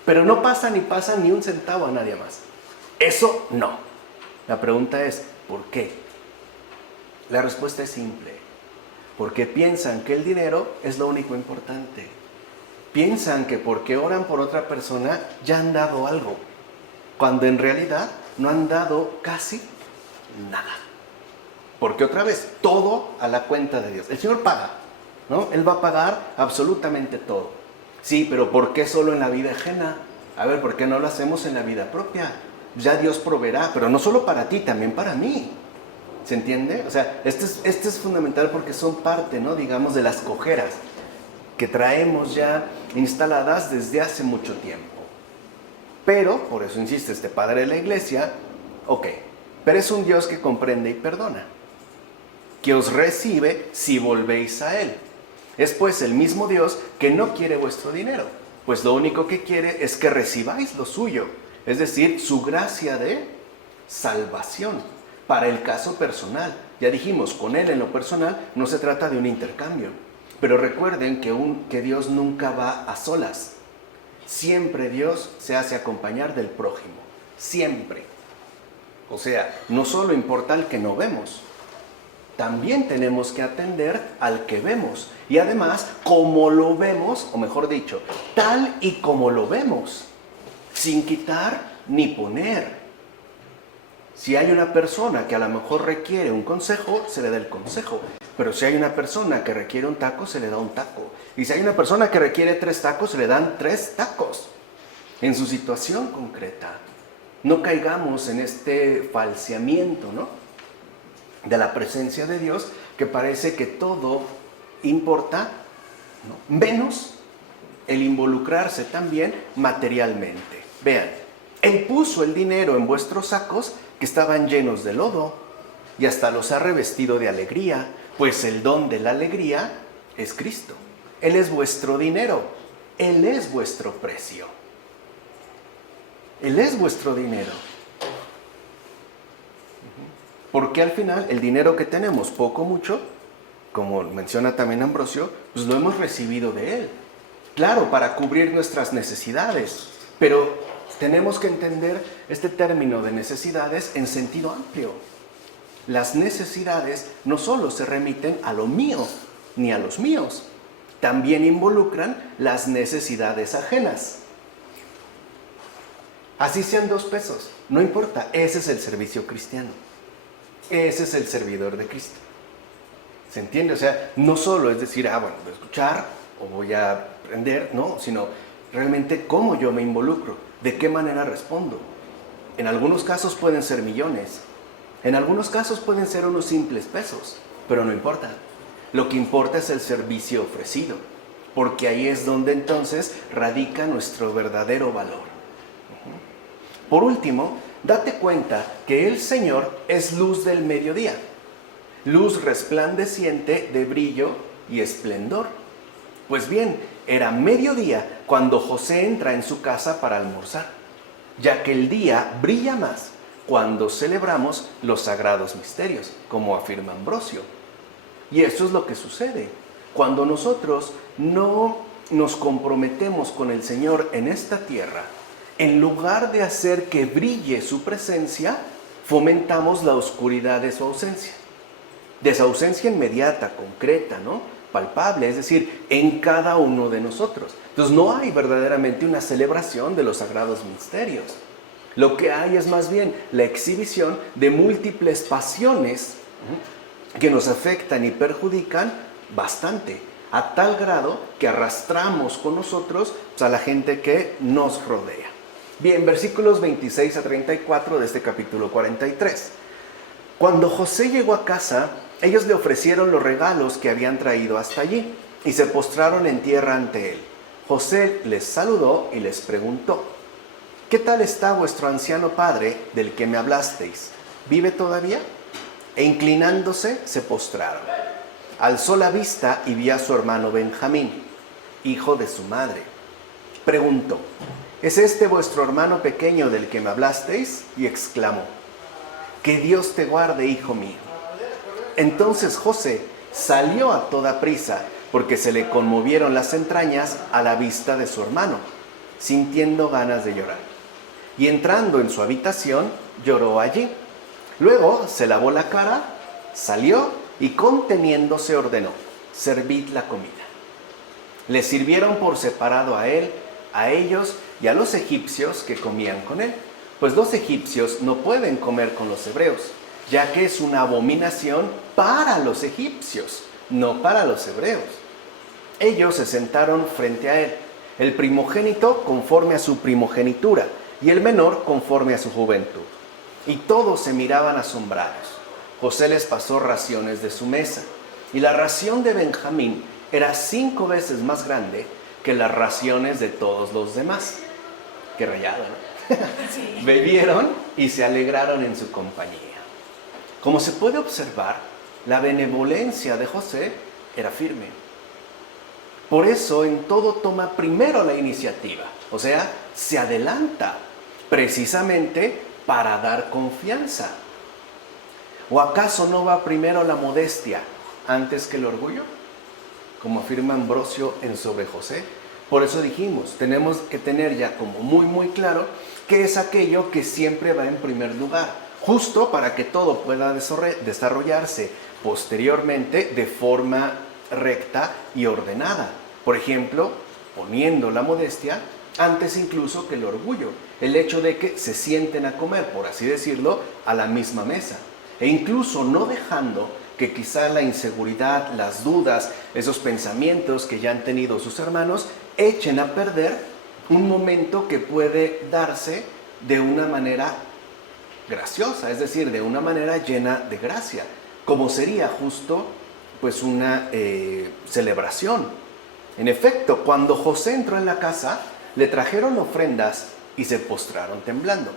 Pero no pasan y pasan ni un centavo a nadie más. Eso no. La pregunta es, ¿por qué? La respuesta es simple. Porque piensan que el dinero es lo único importante. Piensan que porque oran por otra persona ya han dado algo, cuando en realidad no han dado casi nada. Porque otra vez, todo a la cuenta de Dios. El Señor paga, ¿no? Él va a pagar absolutamente todo. Sí, pero ¿por qué solo en la vida ajena? A ver, ¿por qué no lo hacemos en la vida propia? Ya Dios proveerá, pero no solo para ti, también para mí. ¿Se entiende? O sea, esto es fundamental porque son parte, ¿no?, digamos, de las cojeras que traemos ya instaladas desde hace mucho tiempo. Pero, por eso insiste este padre de la iglesia, ok, pero es un Dios que comprende y perdona, que os recibe si volvéis a Él. Es pues el mismo Dios que no quiere vuestro dinero, pues lo único que quiere es que recibáis lo suyo, es decir, su gracia de salvación, para el caso personal. Ya dijimos, con Él en lo personal no se trata de un intercambio, pero recuerden que Dios nunca va a solas. Siempre Dios se hace acompañar del prójimo, siempre. O sea, no solo importa al que no vemos, también tenemos que atender al que vemos. Y además, como lo vemos, o mejor dicho, tal y como lo vemos, sin quitar ni poner. Si hay una persona que a lo mejor requiere un consejo, se le da el consejo. Pero si hay una persona que requiere un taco, se le da un taco. Y si hay una persona que requiere 3 tacos, se le dan 3 tacos. En su situación concreta. No caigamos en este falseamiento, ¿no?, de la presencia de Dios, que parece que todo importa, ¿no?, menos el involucrarse también materialmente. Vean, Él puso el dinero en vuestros sacos que estaban llenos de lodo, y hasta los ha revestido de alegría, pues el don de la alegría es Cristo. Él es vuestro dinero, Él es vuestro precio. Él es vuestro dinero. Porque al final el dinero que tenemos, poco o mucho, como menciona también Ambrosio, pues lo hemos recibido de Él. Claro, para cubrir nuestras necesidades, pero tenemos que entender este término de necesidades en sentido amplio. Las necesidades no solo se remiten a lo mío, ni a los míos, también involucran las necesidades ajenas. Así sean 2 pesos, no importa, ese es el servicio cristiano. Ese es el servidor de Cristo. ¿Se entiende? O sea, no solo es decir, bueno, voy a escuchar o voy a aprender, no, sino realmente cómo yo me involucro, de qué manera respondo. En algunos casos pueden ser millones, en algunos casos pueden ser unos simples pesos, pero no importa. Lo que importa es el servicio ofrecido, porque ahí es donde entonces radica nuestro verdadero valor. Por último, date cuenta que el Señor es luz del mediodía, luz resplandeciente de brillo y esplendor. Pues bien, era mediodía cuando José entra en su casa para almorzar, ya que el día brilla más cuando celebramos los sagrados misterios, como afirma Ambrosio. Y eso es lo que sucede cuando nosotros no nos comprometemos con el Señor en esta tierra. En lugar de hacer que brille su presencia, fomentamos la oscuridad de su ausencia. De esa ausencia inmediata, concreta, ¿no?, palpable, es decir, en cada uno de nosotros. Entonces no hay verdaderamente una celebración de los sagrados misterios. Lo que hay es más bien la exhibición de múltiples pasiones que nos afectan y perjudican bastante, a tal grado que arrastramos con nosotros a la gente que nos rodea. Bien, versículos 26 a 34 de este capítulo 43. Cuando José llegó a casa, ellos le ofrecieron los regalos que habían traído hasta allí y se postraron en tierra ante él. José les saludó y les preguntó: ¿qué tal está vuestro anciano padre del que me hablasteis? ¿Vive todavía? E inclinándose se postraron. Alzó la vista y vio a su hermano Benjamín, hijo de su madre. Preguntó: ¿es este vuestro hermano pequeño del que me hablasteis? Y exclamó: que Dios te guarde, hijo mío. Entonces José salió a toda prisa, porque se le conmovieron las entrañas a la vista de su hermano, sintiendo ganas de llorar. Y entrando en su habitación, lloró allí. Luego se lavó la cara, salió y conteniéndose ordenó: servid la comida. Le sirvieron por separado a él, a ellos y a los egipcios que comían con él, pues los egipcios no pueden comer con los hebreos, ya que es una abominación para los egipcios, no para los hebreos. Ellos se sentaron frente a él, el primogénito conforme a su primogenitura y el menor conforme a su juventud. Y todos se miraban asombrados. José les pasó raciones de su mesa, y la ración de Benjamín era 5 veces más grande que las raciones de todos los demás. Qué rayado, ¿no? Sí. Bebieron y se alegraron en su compañía. Como se puede observar, la benevolencia de José era firme. Por eso en todo toma primero la iniciativa, o sea, se adelanta, precisamente para dar confianza. ¿O acaso no va primero la modestia antes que el orgullo? Como afirma Ambrosio en Sobre José, Por eso dijimos, tenemos que tener ya como muy claro qué es aquello que siempre va en primer lugar, justo para que todo pueda desarrollarse posteriormente de forma recta y ordenada. Por ejemplo, poniendo la modestia antes incluso que el orgullo, el hecho de que se sienten a comer, por así decirlo, a la misma mesa, e incluso no dejando que quizá la inseguridad, las dudas, esos pensamientos que ya han tenido sus hermanos, echen a perder un momento que puede darse de una manera graciosa, es decir, de una manera llena de gracia, como sería justo pues una celebración. En efecto, cuando José entró en la casa, le trajeron ofrendas y se postraron temblando.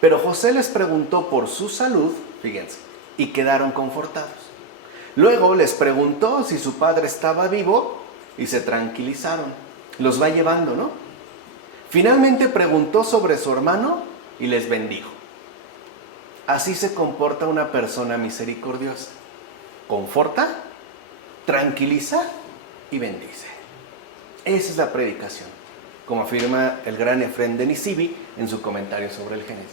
Pero José les preguntó por su salud, fíjense, y quedaron confortados. Luego les preguntó si su padre estaba vivo y se tranquilizaron. Los va llevando, ¿no? Finalmente preguntó sobre su hermano y les bendijo. Así se comporta una persona misericordiosa. Conforta, tranquiliza y bendice. Esa es la predicación, como afirma el gran Efrén de Nisibi en su comentario sobre el Génesis.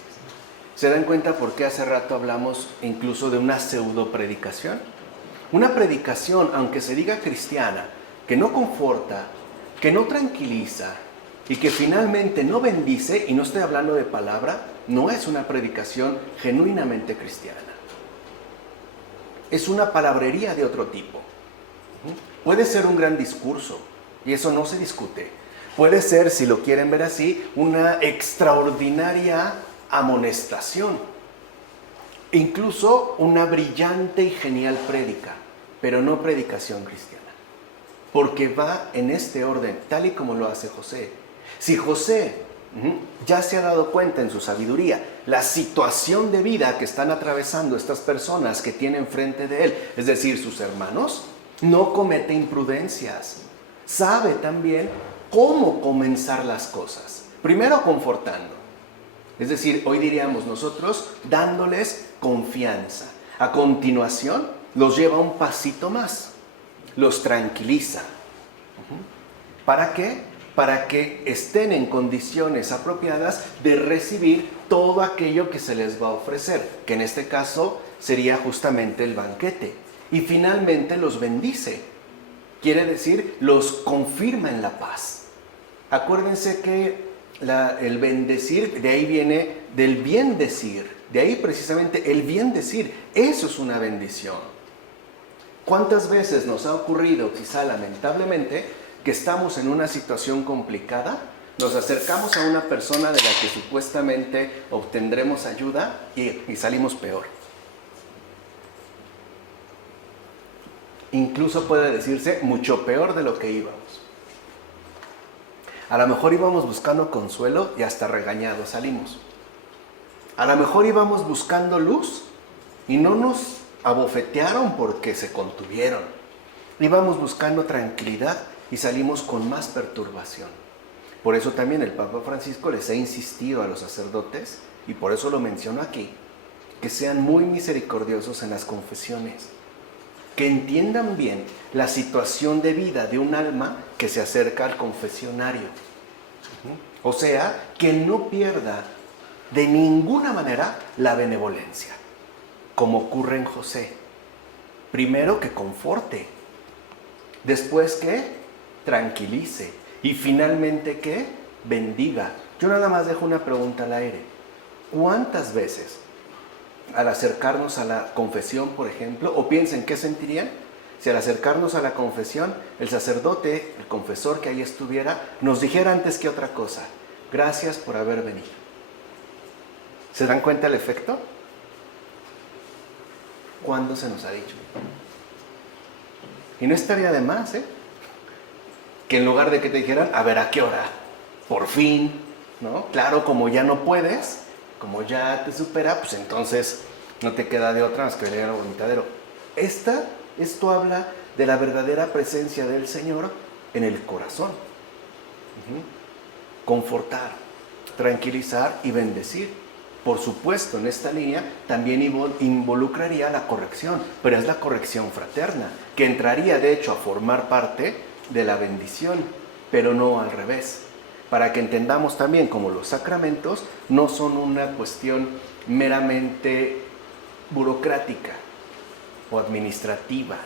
¿Se dan cuenta por qué hace rato hablamos incluso de una pseudo predicación? Una predicación, aunque se diga cristiana, que no conforta, que no tranquiliza y que finalmente no bendice, y no estoy hablando de palabra, no es una predicación genuinamente cristiana. Es una palabrería de otro tipo. Puede ser un gran discurso, y eso no se discute. Puede ser, si lo quieren ver así, una extraordinaria amonestación, incluso una brillante y genial prédica, pero no predicación cristiana, porque va en este orden, tal y como lo hace José. Si José ya se ha dado cuenta en su sabiduría la situación de vida que están atravesando estas personas que tienen frente de él, es decir, sus hermanos, no comete imprudencias, sabe también cómo comenzar las cosas. Primero confortando. Es decir, hoy diríamos nosotros dándoles confianza. A continuación, los lleva un pasito más. Los tranquiliza. ¿Para qué? Para que estén en condiciones apropiadas de recibir todo aquello que se les va a ofrecer, que en este caso sería justamente el banquete. Y finalmente los bendice. Quiere decir, los confirma en la paz. Acuérdense que el bendecir, de ahí viene del bien decir, de ahí precisamente el bien decir, eso es una bendición. ¿Cuántas veces nos ha ocurrido, quizá lamentablemente, que estamos en una situación complicada, nos acercamos a una persona de la que supuestamente obtendremos ayuda y salimos peor? Incluso puede decirse mucho peor de lo que íbamos. A lo mejor íbamos buscando consuelo y hasta regañados salimos. A lo mejor íbamos buscando luz y no nos abofetearon porque se contuvieron. Íbamos buscando tranquilidad y salimos con más perturbación. Por eso también el Papa Francisco les ha insistido a los sacerdotes, y por eso lo menciono aquí, que sean muy misericordiosos en las confesiones, que entiendan bien la situación de vida de un alma que se acerca al confesionario. O sea, que no pierda de ninguna manera la benevolencia, como ocurre en José. Primero que conforte, después que tranquilice y finalmente que bendiga. Yo nada más dejo una pregunta al aire. ¿Cuántas veces al acercarnos a la confesión, por ejemplo, o piensen qué sentirían si al acercarnos a la confesión el sacerdote, el confesor que ahí estuviera, nos dijera antes que otra cosa: gracias por haber venido? ¿Se dan cuenta el efecto? ¿Cuándo se nos ha dicho? Y no estaría de más, que en lugar de que te dijeran, a ver, ¿a qué hora? Por fin, ¿no? Claro, como ya no puedes, como ya te supera, pues entonces no te queda de otra más que venir al vomitadero. Esto habla de la verdadera presencia del Señor en el corazón. Confortar, tranquilizar y bendecir. Por supuesto, en esta línea también involucraría la corrección, pero es la corrección fraterna, que entraría de hecho a formar parte de la bendición. pero no al revés. Para que entendamos también como los sacramentos no son una cuestión meramente burocrática o administrativa,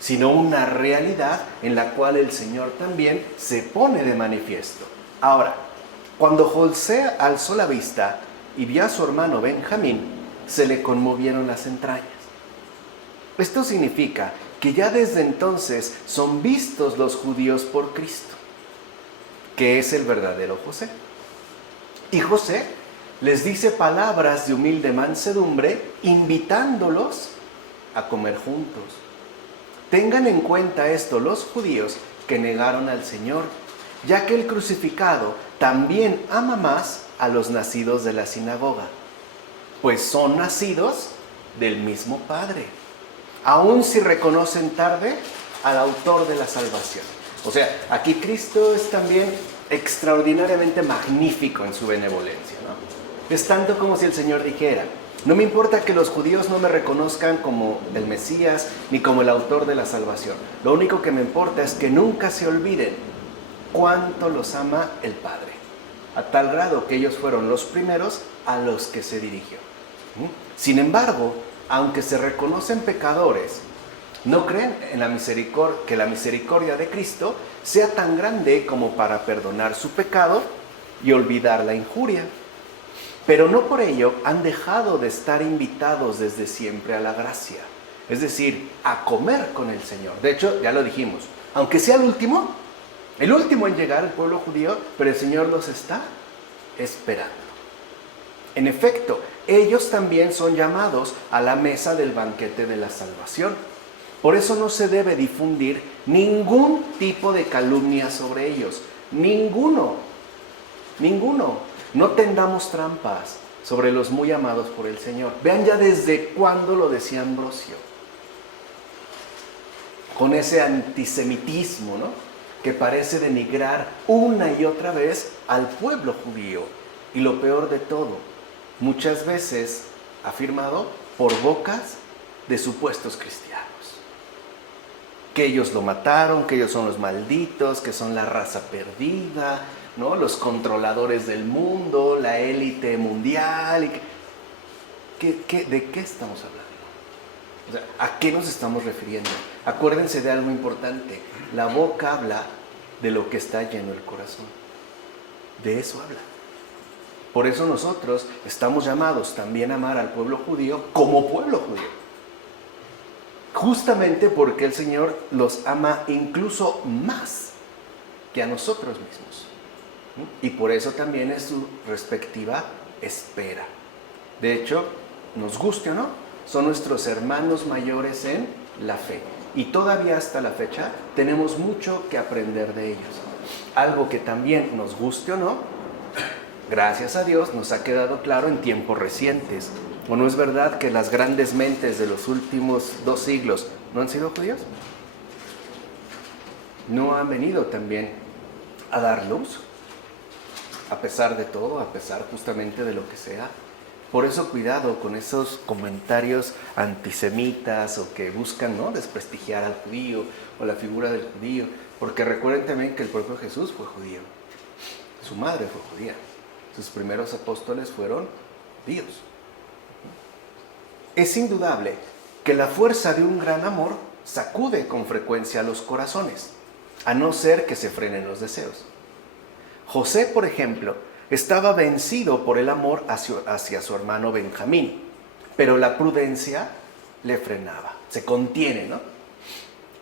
sino una realidad en la cual el Señor también se pone de manifiesto. Ahora, cuando José alzó la vista y vio a su hermano Benjamín, se le conmovieron las entrañas. Esto significa que ya desde entonces son vistos los judíos por Cristo, que es el verdadero José. Y José les dice palabras de humilde mansedumbre, invitándolos a comer juntos. Tengan en cuenta esto los judíos que negaron al Señor, ya que el crucificado también ama más a los nacidos de la sinagoga, pues son nacidos del mismo Padre, aun si reconocen tarde al autor de la salvación. O sea, aquí Cristo es también extraordinariamente magnífico en su benevolencia, ¿no? Es tanto como si el Señor dijera: no me importa que los judíos no me reconozcan como el Mesías ni como el autor de la salvación. Lo único que me importa es que nunca se olviden cuánto los ama el Padre, a tal grado que ellos fueron los primeros a los que se dirigió. Sin embargo, aunque se reconocen pecadores, no creen en que la misericordia de Cristo sea tan grande como para perdonar su pecado y olvidar la injuria. Pero no por ello han dejado de estar invitados desde siempre a la gracia, es decir, a comer con el Señor. De hecho, ya lo dijimos, aunque sea el último en llegar, el pueblo judío, pero el Señor los está esperando. En efecto, ellos también son llamados a la mesa del banquete de la salvación. Por eso no se debe difundir ningún tipo de calumnia sobre ellos. Ninguno. No tendamos trampas sobre los muy amados por el Señor. Vean ya desde cuándo lo decía Ambrosio. Con ese antisemitismo, ¿no?, que parece denigrar una y otra vez al pueblo judío. Y lo peor de todo, muchas veces afirmado por bocas de supuestos cristianos. Que ellos lo mataron, que ellos son los malditos, que son la raza perdida, ¿no?, los controladores del mundo, la élite mundial. ¿De qué estamos hablando? O sea, ¿a qué nos estamos refiriendo? Acuérdense de algo importante. La boca habla de lo que está lleno el corazón. De eso habla. Por eso nosotros estamos llamados también a amar al pueblo judío como pueblo judío. Justamente porque el Señor los ama incluso más que a nosotros mismos. Y por eso también es su respectiva espera. De hecho, nos guste o no, son nuestros hermanos mayores en la fe. Y todavía hasta la fecha tenemos mucho que aprender de ellos. Algo que también nos guste o no, gracias a Dios nos ha quedado claro en tiempos recientes. ¿O no es verdad que las grandes mentes de los últimos 2 siglos no han sido judíos? ¿No han venido también a dar luz? A pesar de todo, a pesar justamente de lo que sea. Por eso cuidado con esos comentarios antisemitas o que buscan, ¿no?, desprestigiar al judío o la figura del judío. Porque recuerden también que el propio Jesús fue judío. Su madre fue judía. Sus primeros apóstoles fueron judíos. Es indudable que la fuerza de un gran amor sacude con frecuencia los corazones, a no ser que se frenen los deseos. José, por ejemplo, estaba vencido por el amor hacia su hermano Benjamín, pero la prudencia le frenaba, se contiene, ¿no?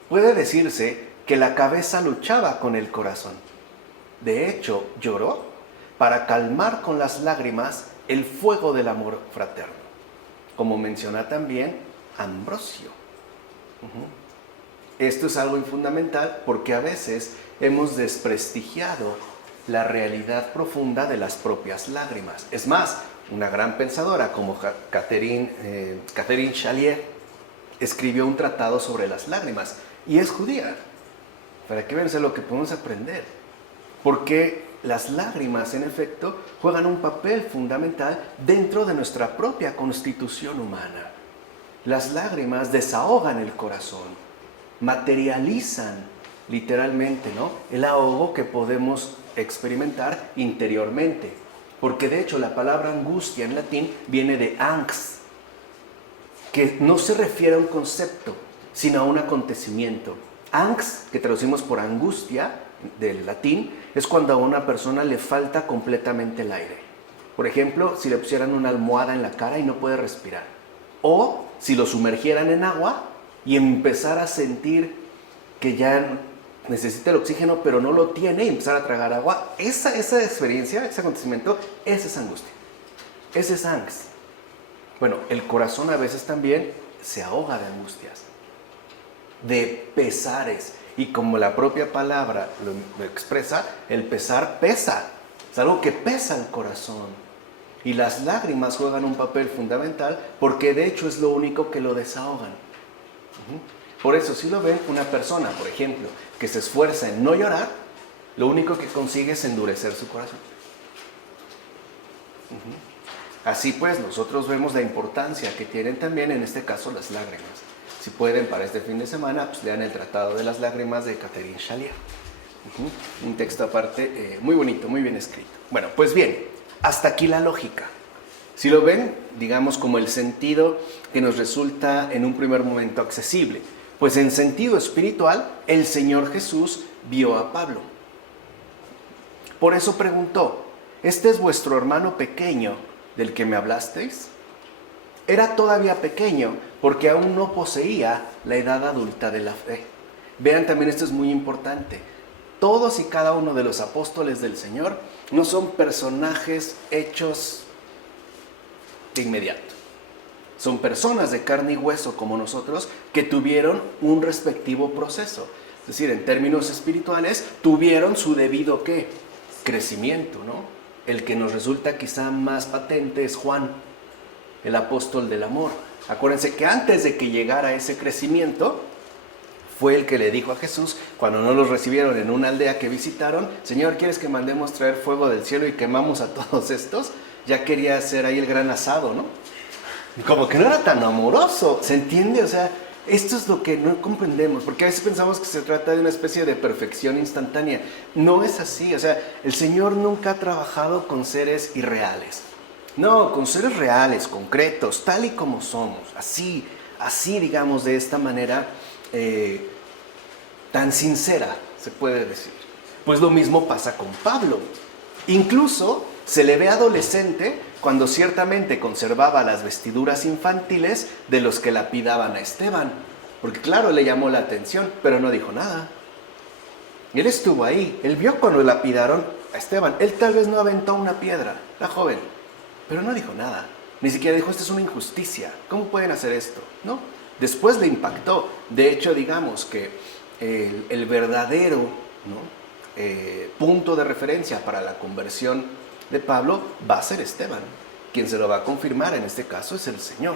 Puede decirse que la cabeza luchaba con el corazón. De hecho, lloró para calmar con las lágrimas el fuego del amor fraterno, como menciona también Ambrosio. Esto es algo fundamental porque a veces hemos desprestigiado la realidad profunda de las propias lágrimas. Es más, una gran pensadora como Catherine Chalier escribió un tratado sobre las lágrimas y es judía. Para que vean lo que podemos aprender. Porque las lágrimas, en efecto, juegan un papel fundamental dentro de nuestra propia constitución humana. Las lágrimas desahogan el corazón, materializan literalmente, ¿no? El ahogo que podemos experimentar interiormente. Porque de hecho la palabra angustia en latín viene de angst, que no se refiere a un concepto, sino a un acontecimiento. Angst, que traducimos por angustia, del latín, es cuando a una persona le falta completamente el aire. Por ejemplo, si le pusieran una almohada en la cara y no puede respirar. O si lo sumergieran en agua y empezar a sentir que ya necesita el oxígeno, pero no lo tiene y empezar a tragar agua. Esa experiencia, ese acontecimiento, esa es angustia. Esa es angst. Bueno, el corazón a veces también se ahoga de angustias, de pesares. Y como la propia palabra lo expresa, el pesar pesa. Es algo que pesa el corazón. Y las lágrimas juegan un papel fundamental porque de hecho es lo único que lo desahogan. Por eso, si lo ven, una persona, por ejemplo, que se esfuerza en no llorar, lo único que consigue es endurecer su corazón. Así pues, nosotros vemos la importancia que tienen también, en este caso, las lágrimas. Si pueden, para este fin de semana, pues lean el Tratado de las Lágrimas de Catherine Chalier. Un texto aparte muy bonito, muy bien escrito. Bueno, pues bien, hasta aquí la lógica. Si lo ven, digamos como el sentido que nos resulta en un primer momento accesible. Pues en sentido espiritual, el Señor Jesús vio a Pablo. Por eso preguntó, ¿este es vuestro hermano pequeño del que me hablasteis? Era todavía pequeño porque aún no poseía la edad adulta de la fe. Vean también, esto es muy importante. Todos y cada uno de los apóstoles del Señor no son personajes hechos de inmediato. Son personas de carne y hueso como nosotros que tuvieron un respectivo proceso. Es decir, en términos espirituales, tuvieron su debido ¿qué? Crecimiento, ¿no? El que nos resulta quizá más patente es Juan, el apóstol del amor. Acuérdense que antes de que llegara ese crecimiento, fue el que le dijo a Jesús, cuando no los recibieron en una aldea que visitaron, Señor, ¿quieres que mandemos traer fuego del cielo y quemamos a todos estos? Ya quería hacer ahí el gran asado, ¿no? Como que no era tan amoroso, ¿se entiende? O sea, esto es lo que no comprendemos, porque a veces pensamos que se trata de una especie de perfección instantánea. No es así, o sea, el Señor nunca ha trabajado con seres irreales. No, con seres reales, concretos, tal y como somos, así digamos, de esta manera tan sincera, se puede decir. Pues lo mismo pasa con Pablo. Incluso se le ve adolescente cuando ciertamente conservaba las vestiduras infantiles de los que lapidaban a Esteban. Porque claro, le llamó la atención, pero no dijo nada. Él estuvo ahí, él vio cuando lapidaron a Esteban. Él tal vez no aventó una piedra, la joven, pero no dijo nada. Ni siquiera dijo, esto es una injusticia, ¿cómo pueden hacer esto? No, después le impactó. De hecho, digamos que el verdadero, ¿no? Punto de referencia para la conversión de Pablo va a ser Esteban. Quien se lo va a confirmar en este caso es el Señor.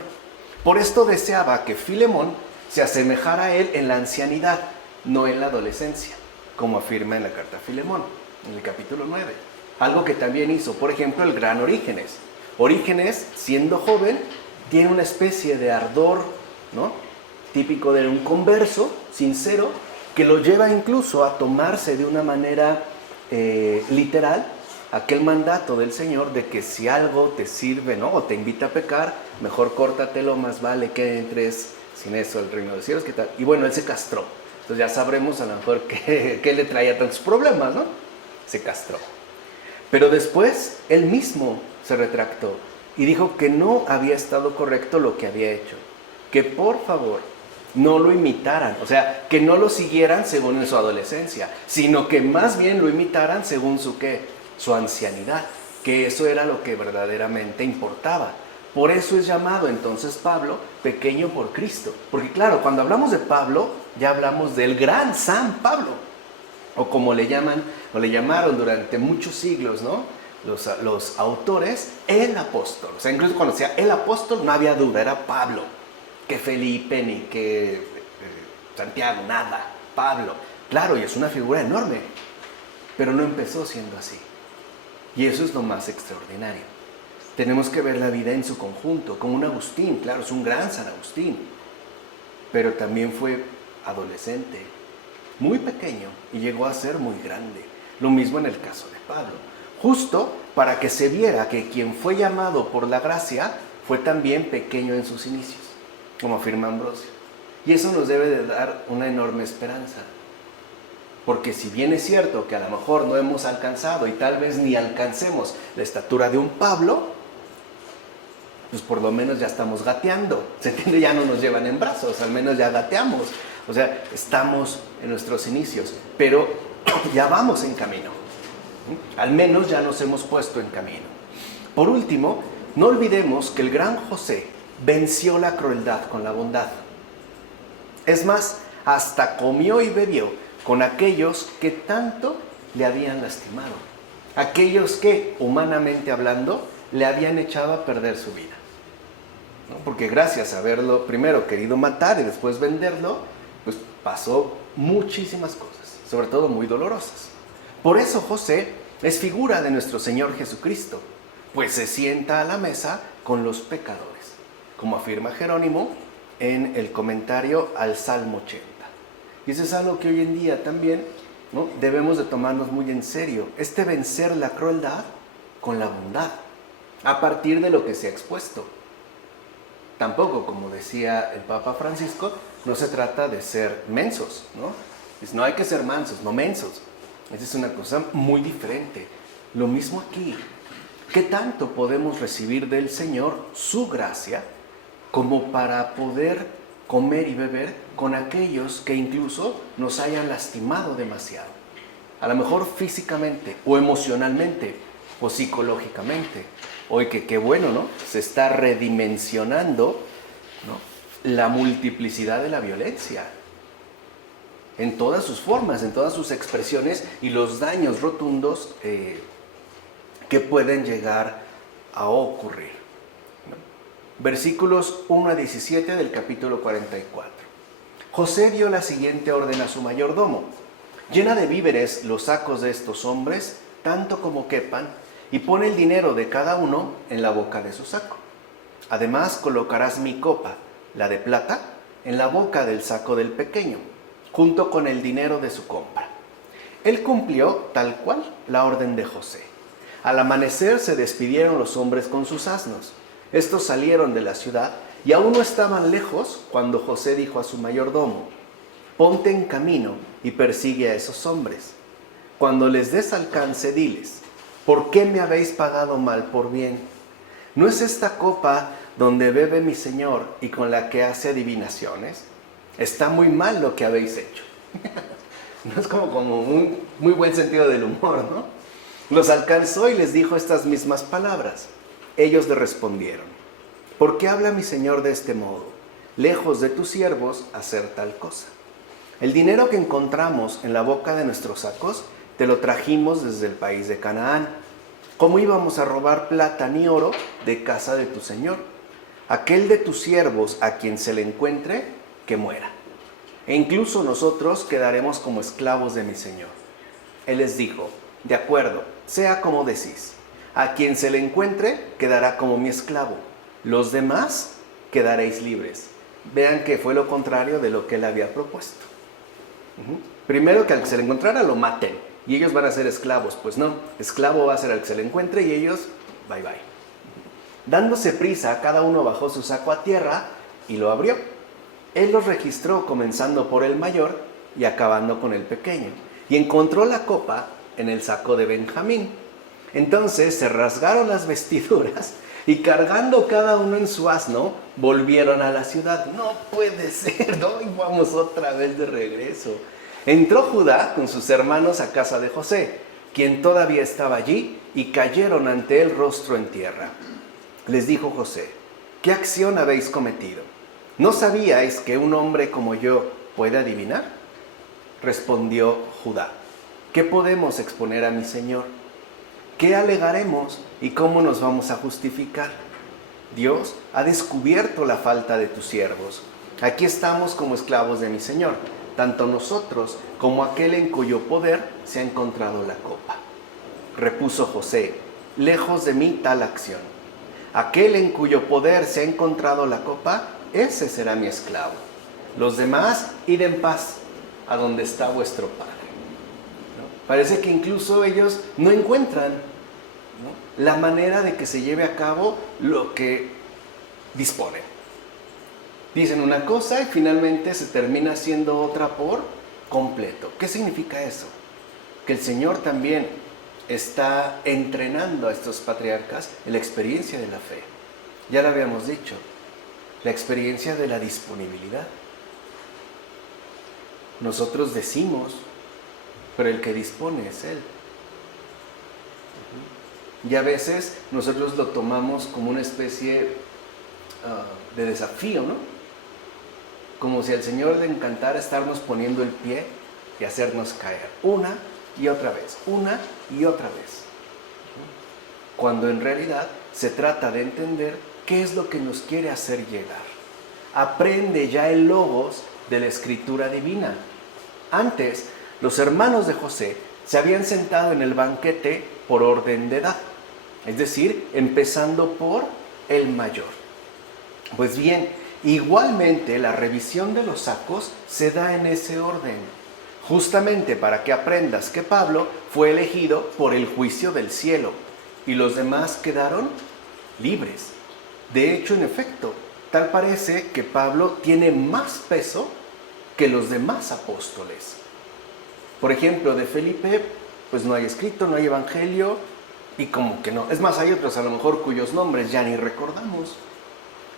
Por esto deseaba que Filemón se asemejara a él en la ancianidad, no en la adolescencia, como afirma en la carta a Filemón, en el capítulo 9. Algo que también hizo, por ejemplo, el gran Orígenes. Orígenes, siendo joven, tiene una especie de ardor, ¿no? Típico de un converso, sincero, que lo lleva incluso a tomarse de una manera literal aquel mandato del Señor de que si algo te sirve, ¿no? O te invita a pecar, mejor córtatelo, más vale que entres sin eso al reino de los cielos. ¿Qué tal? Y bueno, él se castró. Entonces ya sabremos a lo mejor qué le traía tantos problemas, ¿no? Se castró. Pero después él mismo se retractó y dijo que no había estado correcto lo que había hecho. Que por favor no lo imitaran, o sea, que no lo siguieran según en su adolescencia, sino que más bien lo imitaran según su ¿qué? Su ancianidad, que eso era lo que verdaderamente importaba. Por eso es llamado entonces Pablo pequeño por Cristo, porque claro, cuando hablamos de Pablo, ya hablamos del gran San Pablo, o como le llaman, o le llamaron durante muchos siglos, ¿no? Los autores, el apóstol. O sea, incluso cuando decía el apóstol no había duda, era Pablo. Que Felipe, ni que Santiago, nada, Pablo. Claro, y es una figura enorme, pero no empezó siendo así. Y eso es lo más extraordinario. Tenemos que ver la vida en su conjunto, como un Agustín, claro, es un gran San Agustín, pero también fue adolescente, muy pequeño y llegó a ser muy grande. Lo mismo en el caso de Pablo. Justo para que se viera que quien fue llamado por la gracia fue también pequeño en sus inicios, como afirma Ambrosio. Y eso nos debe de dar una enorme esperanza. Porque si bien es cierto que a lo mejor no hemos alcanzado y tal vez ni alcancemos la estatura de un Pablo, pues por lo menos ya estamos gateando. ¿Se entiende? Ya no nos llevan en brazos, al menos ya gateamos. O sea, estamos en nuestros inicios, pero ya vamos en camino. Al menos ya nos hemos puesto en camino. Por último, no olvidemos que el gran José venció la crueldad con la bondad. Es más, hasta comió y bebió con aquellos que tanto le habían lastimado. Aquellos que, humanamente hablando, le habían echado a perder su vida. ¿No? Porque gracias a haberlo primero querido matar y después venderlo, pues pasó muchísimas cosas, sobre todo muy dolorosas. Por eso José es figura de nuestro Señor Jesucristo, pues se sienta a la mesa con los pecadores, como afirma Jerónimo en el comentario al Salmo 80. Y eso es algo que hoy en día también, ¿no?, debemos de tomarnos muy en serio. Vencer la crueldad con la bondad, a partir de lo que se ha expuesto. Tampoco, como decía el Papa Francisco, no se trata de ser mensos, ¿no? No hay que ser mansos, no mensos. Esa es una cosa muy diferente. Lo mismo aquí. ¿Qué tanto podemos recibir del Señor su gracia como para poder comer y beber con aquellos que incluso nos hayan lastimado demasiado? A lo mejor físicamente o emocionalmente o psicológicamente. Hoy que qué bueno, ¿no? Se está redimensionando, ¿no?, la multiplicidad de la violencia en todas sus formas, en todas sus expresiones y los daños rotundos que pueden llegar a ocurrir, ¿no? Versículos 1 a 17 del capítulo 44. José dio la siguiente orden a su mayordomo: llena de víveres los sacos de estos hombres, tanto como quepan, y pone el dinero de cada uno en la boca de su saco. Además colocarás mi copa, la de plata, en la boca del saco del pequeño, junto con el dinero de su compra. Él cumplió tal cual la orden de José. Al amanecer se despidieron los hombres con sus asnos. Estos salieron de la ciudad y aún no estaban lejos cuando José dijo a su mayordomo: ponte en camino y persigue a esos hombres. Cuando les des alcance, diles: ¿por qué me habéis pagado mal por bien? ¿No es esta copa donde bebe mi Señor y con la que hace adivinaciones? Está muy mal lo que habéis hecho. No es como un muy buen sentido del humor, ¿no? Los alcanzó y les dijo estas mismas palabras. Ellos le respondieron: ¿por qué habla mi Señor de este modo? Lejos de tus siervos hacer tal cosa. El dinero que encontramos en la boca de nuestros sacos te lo trajimos desde el país de Canaán. ¿Cómo íbamos a robar plata ni oro de casa de tu Señor? Aquel de tus siervos a quien se le encuentre, que muera. E incluso nosotros quedaremos como esclavos de mi Señor. Él les dijo: de acuerdo, sea como decís. A quien se le encuentre, quedará como mi esclavo. Los demás quedaréis libres. Vean que fue lo contrario de lo que él había propuesto. Primero, que al que se le encontrara lo maten y ellos van a ser esclavos. Pues no, esclavo va a ser al que se le encuentre y ellos, bye bye. Dándose prisa, cada uno bajó su saco a tierra y lo abrió. Él los registró comenzando por el mayor y acabando con el pequeño, y encontró la copa en el saco de Benjamín. Entonces se rasgaron las vestiduras y, cargando cada uno en su asno, volvieron a la ciudad. No puede ser, ¿no? Y vamos otra vez de regreso. Entró Judá con sus hermanos a casa de José, quien todavía estaba allí, y cayeron ante él rostro en tierra. Les dijo José: ¿qué acción habéis cometido? ¿No sabíais que un hombre como yo puede adivinar? Respondió Judá: ¿qué podemos exponer a mi señor? ¿Qué alegaremos y cómo nos vamos a justificar? Dios ha descubierto la falta de tus siervos. Aquí estamos como esclavos de mi señor, tanto nosotros como aquel en cuyo poder se ha encontrado la copa. Repuso José: lejos de mí tal acción. Aquel en cuyo poder se ha encontrado la copa, ese será mi esclavo. Los demás, id en paz. a donde está vuestro Padre. ¿No? Parece que incluso ellos no encuentran, ¿no?, la manera de que se lleve a cabo lo que disponen. Dicen una cosa y finalmente se termina haciendo otra por completo. ¿Qué significa eso? Que el Señor también está entrenando a estos patriarcas en la experiencia de la fe. Ya lo habíamos dicho, la experiencia de la disponibilidad. Nosotros decimos, pero el que dispone es Él. Y a veces nosotros lo tomamos como una especie de desafío, ¿no? Como si al Señor le encantara estarnos poniendo el pie y hacernos caer una y otra vez, una y otra vez. Cuando en realidad se trata de entender qué es lo que nos quiere hacer llegar. Aprende ya el logos de la Escritura divina. Antes, los hermanos de José se habían sentado en el banquete por orden de edad, es decir, empezando por el mayor. Pues bien, igualmente la revisión de los sacos se da en ese orden, justamente para que aprendas que Pablo fue elegido por el juicio del cielo y los demás quedaron libres. De hecho, en efecto, tal parece que Pablo tiene más peso que los demás apóstoles. Por ejemplo, de Felipe, pues no hay escrito, no hay evangelio, y como que no. Es más, hay otros a lo mejor cuyos nombres ya ni recordamos,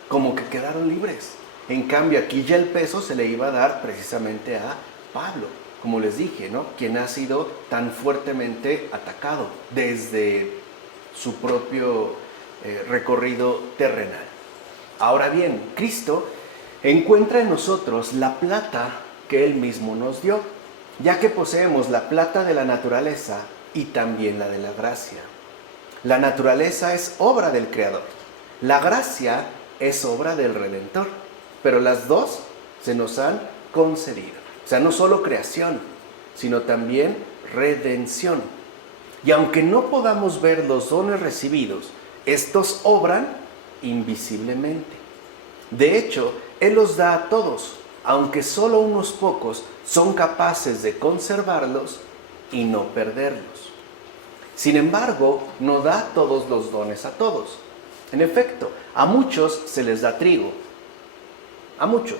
como que quedaron libres. En cambio, aquí ya el peso se le iba a dar precisamente a Pablo, como les dije, ¿no?, quien ha sido tan fuertemente atacado desde su propio recorrido terrenal. Ahora bien, Cristo encuentra en nosotros la plata que Él mismo nos dio, ya que poseemos la plata de la naturaleza y también la de la gracia. La naturaleza es obra del Creador, la gracia es obra del Redentor, pero las dos se nos han concedido. O sea, no solo creación, sino también redención. Y aunque no podamos ver los dones recibidos, estos obran invisiblemente. De hecho, Él los da a todos, aunque solo unos pocos son capaces de conservarlos y no perderlos. Sin embargo, no da todos los dones a todos. En efecto, a muchos se les da trigo, a muchos.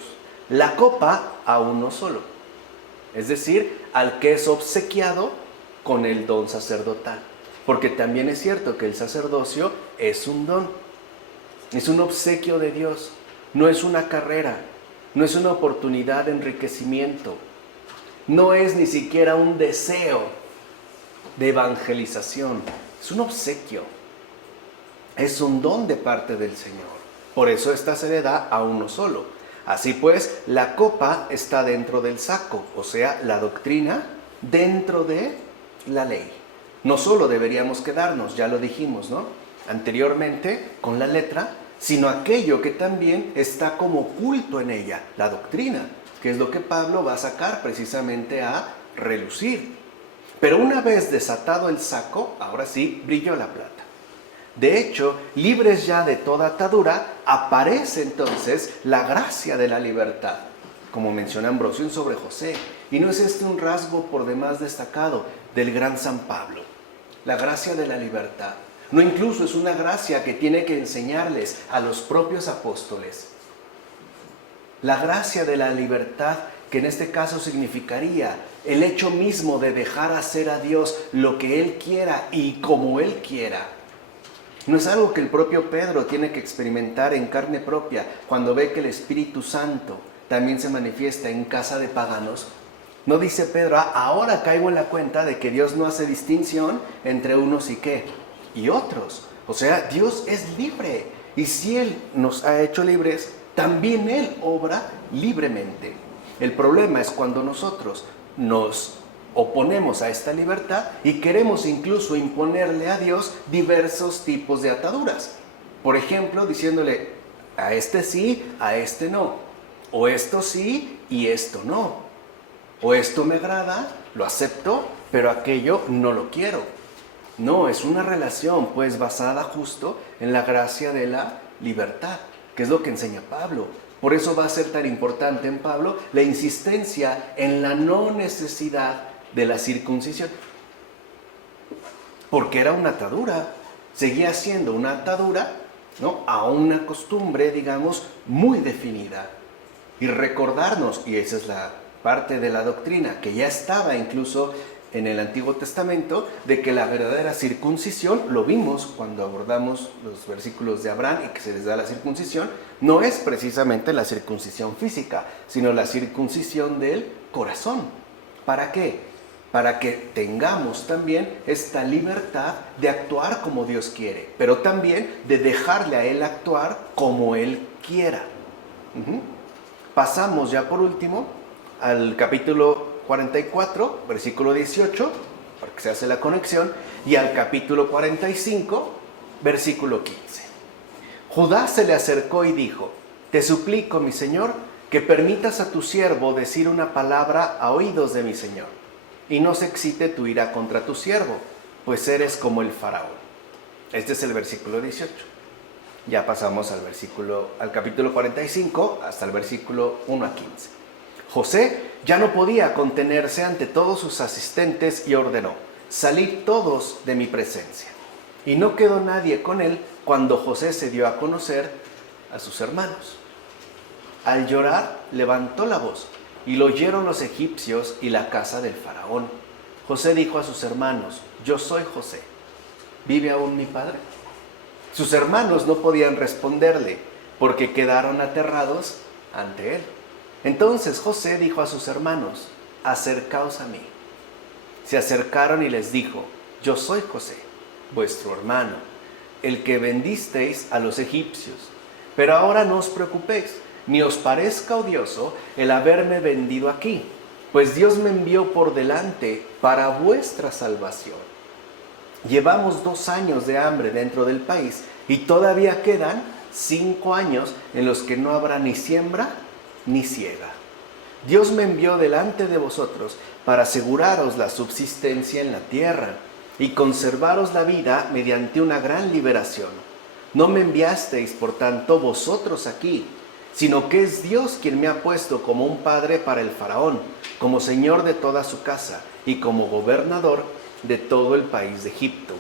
La copa a uno solo, es decir, al que es obsequiado con el don sacerdotal. Porque también es cierto que el sacerdocio es un don, es un obsequio de Dios, no es una carrera, no es una oportunidad de enriquecimiento, no es ni siquiera un deseo de evangelización, es un obsequio, es un don de parte del Señor. Por eso esta se le da a uno solo. Así pues, la copa está dentro del saco, o sea, la doctrina dentro de la ley. No solo deberíamos quedarnos, ya lo dijimos, ¿no?, anteriormente, con la letra, sino aquello que también está como oculto en ella, la doctrina, que es lo que Pablo va a sacar precisamente a relucir. Pero una vez desatado el saco, ahora sí, brilló la plata. De hecho, libres ya de toda atadura, aparece entonces la gracia de la libertad, como menciona Ambrosio sobre José. Y no es este un rasgo por demás destacado del gran San Pablo, la gracia de la libertad. No, incluso es una gracia que tiene que enseñarles a los propios apóstoles. La gracia de la libertad, que en este caso significaría el hecho mismo de dejar hacer a Dios lo que Él quiera y como Él quiera. No es algo que el propio Pedro tiene que experimentar en carne propia cuando ve que el Espíritu Santo también se manifiesta en casa de paganos. No dice Pedro, ahora caigo en la cuenta de que Dios no hace distinción entre unos y qué, y otros. O sea, Dios es libre, y si Él nos ha hecho libres, también Él obra libremente. El problema es cuando nosotros nos oponemos a esta libertad y queremos incluso imponerle a Dios diversos tipos de ataduras. Por ejemplo, diciéndole, a este sí, a este no. O esto sí y esto no. O esto me agrada, lo acepto, pero aquello no lo quiero. No, es una relación pues basada justo en la gracia de la libertad, que es lo que enseña Pablo. Por eso va a ser tan importante en Pablo la insistencia en la no necesidad de la circuncisión. Porque era una atadura, seguía siendo una atadura, ¿no?, a una costumbre, digamos, muy definida. Y recordarnos, y esa es la parte de la doctrina que ya estaba incluso en el Antiguo Testamento, de que la verdadera circuncisión, lo vimos cuando abordamos los versículos de Abraham y que se les da la circuncisión, no es precisamente la circuncisión física, sino la circuncisión del corazón. ¿Para qué? Para que tengamos también esta libertad de actuar como Dios quiere, pero también de dejarle a Él actuar como Él quiera. Pasamos ya por último al capítulo 44, versículo 18, porque se hace la conexión, y al capítulo 45, versículo 15. Judá se le acercó y dijo: te suplico, mi señor, que permitas a tu siervo decir una palabra a oídos de mi señor, y no se excite tu ira contra tu siervo, pues eres como el faraón. Este es el versículo 18. Ya pasamos al capítulo 45, hasta el versículo 1 a 15. José ya no podía contenerse ante todos sus asistentes y ordenó: salid todos de mi presencia. Y no quedó nadie con él cuando José se dio a conocer a sus hermanos. Al llorar, levantó la voz, y lo oyeron los egipcios y la casa del faraón. José dijo a sus hermanos: yo soy José. ¿Vive aún mi padre? Sus hermanos no podían responderle, porque quedaron aterrados ante él. Entonces José dijo a sus hermanos: acercaos a mí. Se acercaron y les dijo: yo soy José, vuestro hermano, el que vendisteis a los egipcios. Pero ahora no os preocupéis, ni os parezca odioso el haberme vendido aquí, pues Dios me envió por delante para vuestra salvación. Llevamos 2 años de hambre dentro del país y todavía quedan 5 años en los que no habrá ni siembra ni siega. Dios me envió delante de vosotros para aseguraros la subsistencia en la tierra y conservaros la vida mediante una gran liberación. No me enviasteis, por tanto, vosotros aquí, sino que es Dios quien me ha puesto como un padre para el faraón, como señor de toda su casa y como gobernador de todo el país de Egipto.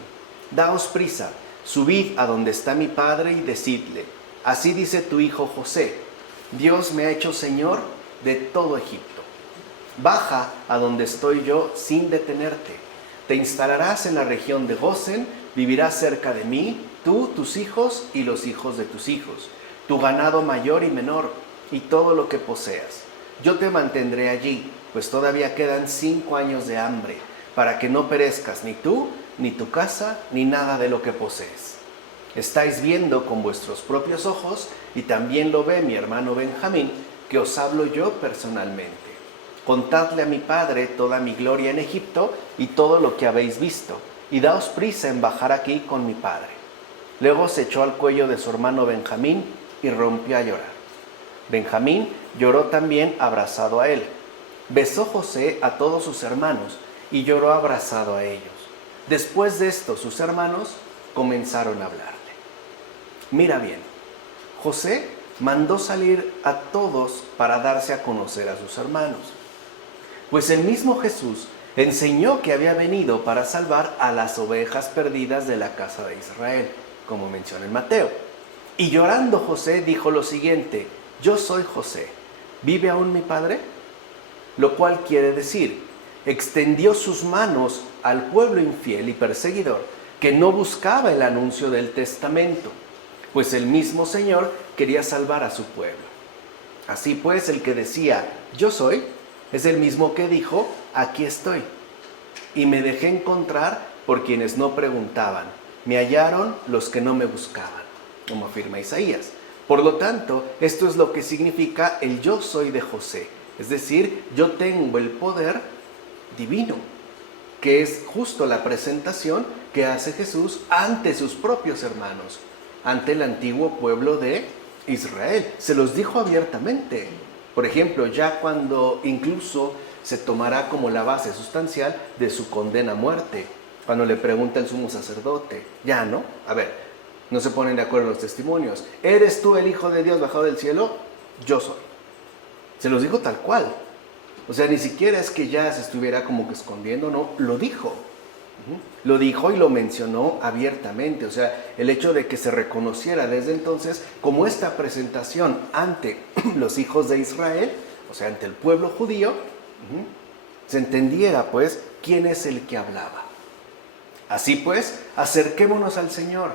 Daos prisa, subid a donde está mi padre y decidle: así dice tu hijo José, Dios me ha hecho señor de todo Egipto. Baja a donde estoy yo sin detenerte. Te instalarás en la región de Gosén, vivirás cerca de mí, tú, tus hijos y los hijos de tus hijos, tu ganado mayor y menor, y todo lo que poseas. Yo te mantendré allí, pues todavía quedan 5 años de hambre, para que no perezcas ni tú, ni tu casa, ni nada de lo que posees. Estáis viendo con vuestros propios ojos, y también lo ve mi hermano Benjamín, que os hablo yo personalmente. Contadle a mi padre toda mi gloria en Egipto y todo lo que habéis visto, y daos prisa en bajar aquí con mi padre. Luego se echó al cuello de su hermano Benjamín y rompió a llorar. Benjamín lloró también abrazado a él. Besó José a todos sus hermanos y lloró abrazado a ellos. Después de esto, sus hermanos comenzaron a hablarle. Mira bien, José mandó salir a todos para darse a conocer a sus hermanos, pues el mismo Jesús enseñó que había venido para salvar a las ovejas perdidas de la casa de Israel, como menciona en Mateo. Y llorando José dijo lo siguiente: yo soy José, ¿vive aún mi padre? Lo cual quiere decir, extendió sus manos al pueblo infiel y perseguidor, que no buscaba el anuncio del testamento, pues el mismo Señor quería salvar a su pueblo. Así pues, el que decía, yo soy, es el mismo que dijo, aquí estoy. Y me dejé encontrar por quienes no preguntaban, me hallaron los que no me buscaban, como afirma Isaías. Por lo tanto, esto es lo que significa el yo soy de José, es decir, yo tengo el poder divino, que es justo la presentación que hace Jesús ante sus propios hermanos, ante el antiguo pueblo de Israel. Se los dijo abiertamente. Por ejemplo, ya cuando incluso se tomará como la base sustancial de su condena a muerte, cuando le pregunta el sumo sacerdote, ya, ¿no? A ver, No se ponen de acuerdo en los testimonios. ¿Eres tú el Hijo de Dios bajado del cielo? Yo soy. Se los dijo tal cual. O sea, ni siquiera es que ya se estuviera como que escondiendo, no, lo dijo. Lo dijo y lo mencionó abiertamente. O sea, el hecho de que se reconociera desde entonces como esta presentación ante los hijos de Israel, o sea, ante el pueblo judío, se entendiera pues quién es el que hablaba. Así pues, acerquémonos al Señor,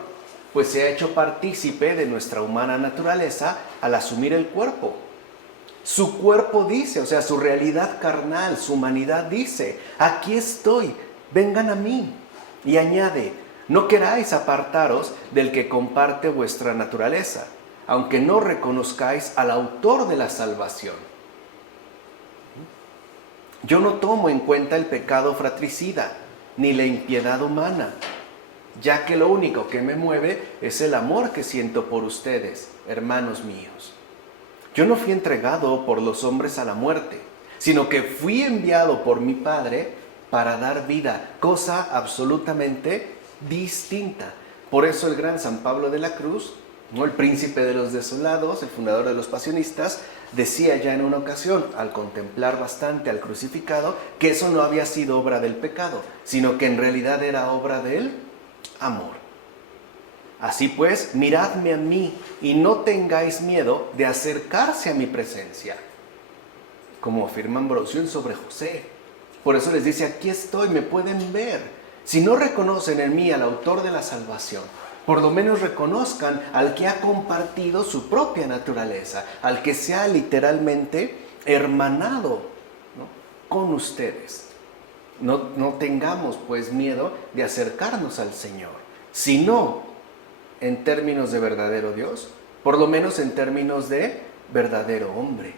pues se ha hecho partícipe de nuestra humana naturaleza al asumir el cuerpo. Su cuerpo dice, o sea, su realidad carnal, su humanidad dice, aquí estoy, vengan a mí. Y añade, no queráis apartaros del que comparte vuestra naturaleza, aunque no reconozcáis al autor de la salvación. Yo no tomo en cuenta el pecado fratricida, ni la impiedad humana, ya que lo único que me mueve es el amor que siento por ustedes, hermanos míos. Yo no fui entregado por los hombres a la muerte, sino que fui enviado por mi Padre para dar vida, cosa absolutamente distinta. Por eso el gran San Pablo de la Cruz, ¿no?, el príncipe de los desolados, el fundador de los pasionistas, decía ya en una ocasión, al contemplar bastante al crucificado, que eso no había sido obra del pecado, sino que en realidad era obra del amor. Así pues, miradme a mí y no tengáis miedo de acercarse a mi presencia, como afirma Ambrosio sobre José. Por eso les dice, aquí estoy, me pueden ver. Si no reconocen en mí al autor de la salvación, por lo menos reconozcan al que ha compartido su propia naturaleza, al que se ha literalmente hermanado, ¿no?, con ustedes. No tengamos pues miedo de acercarnos al Señor, sino en términos de verdadero Dios, por lo menos en términos de verdadero hombre.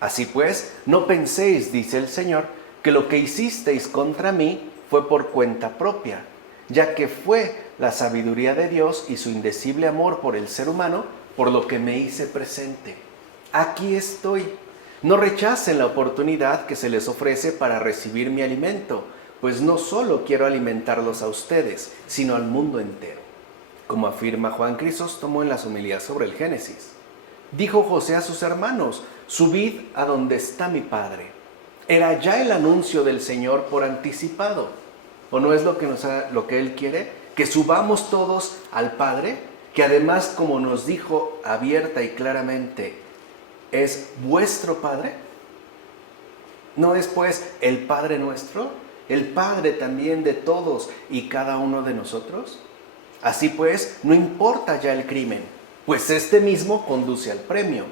Así pues, no penséis, dice el Señor, que lo que hicisteis contra mí fue por cuenta propia, ya que fue la sabiduría de Dios y su indecible amor por el ser humano por lo que me hice presente. Aquí estoy. No rechacen la oportunidad que se les ofrece para recibir mi alimento, pues no solo quiero alimentarlos a ustedes, sino al mundo entero. Como afirma Juan Crisóstomo en las homilías sobre el Génesis. Dijo José a sus hermanos, subid a donde está mi Padre. Era ya el anuncio del Señor por anticipado. ¿O no es lo que Él quiere? Que subamos todos al Padre, que además, como nos dijo abierta y claramente, es vuestro Padre. ¿No es pues el Padre nuestro? ¿El Padre también de todos y cada uno de nosotros? Así pues, no importa ya el crimen, pues este mismo conduce al premio.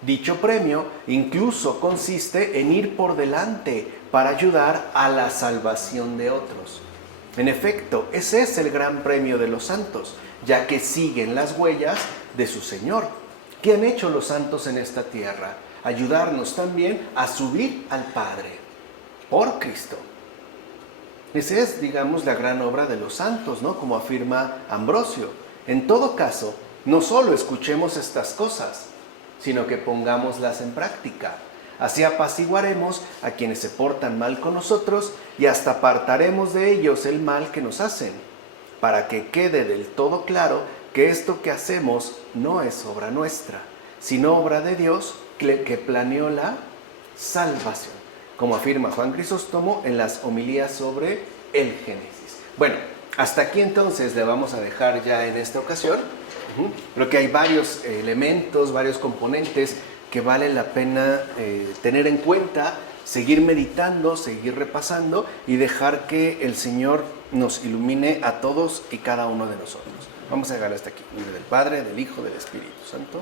Dicho premio incluso consiste en ir por delante para ayudar a la salvación de otros. En efecto, ese es el gran premio de los santos, ya que siguen las huellas de su Señor. ¿Qué han hecho los santos en esta tierra? Ayudarnos también a subir al Padre, por Cristo. Esa es, digamos, la gran obra de los santos, ¿no?, como afirma Ambrosio. En todo caso, no solo escuchemos estas cosas, sino que pongámoslas en práctica. Así apaciguaremos a quienes se portan mal con nosotros y hasta apartaremos de ellos el mal que nos hacen, para que quede del todo claro que esto que hacemos no es obra nuestra, sino obra de Dios que planeó la salvación, como afirma Juan Crisóstomo en las homilías sobre el Génesis. Bueno, hasta aquí entonces le vamos a dejar ya en esta ocasión. Creo que hay varios elementos, varios componentes que vale la pena tener en cuenta, seguir meditando, seguir repasando y dejar que el Señor nos ilumine a todos y cada uno de nosotros. Vamos a llegar hasta aquí. En nombre del Padre, del Hijo, del Espíritu Santo.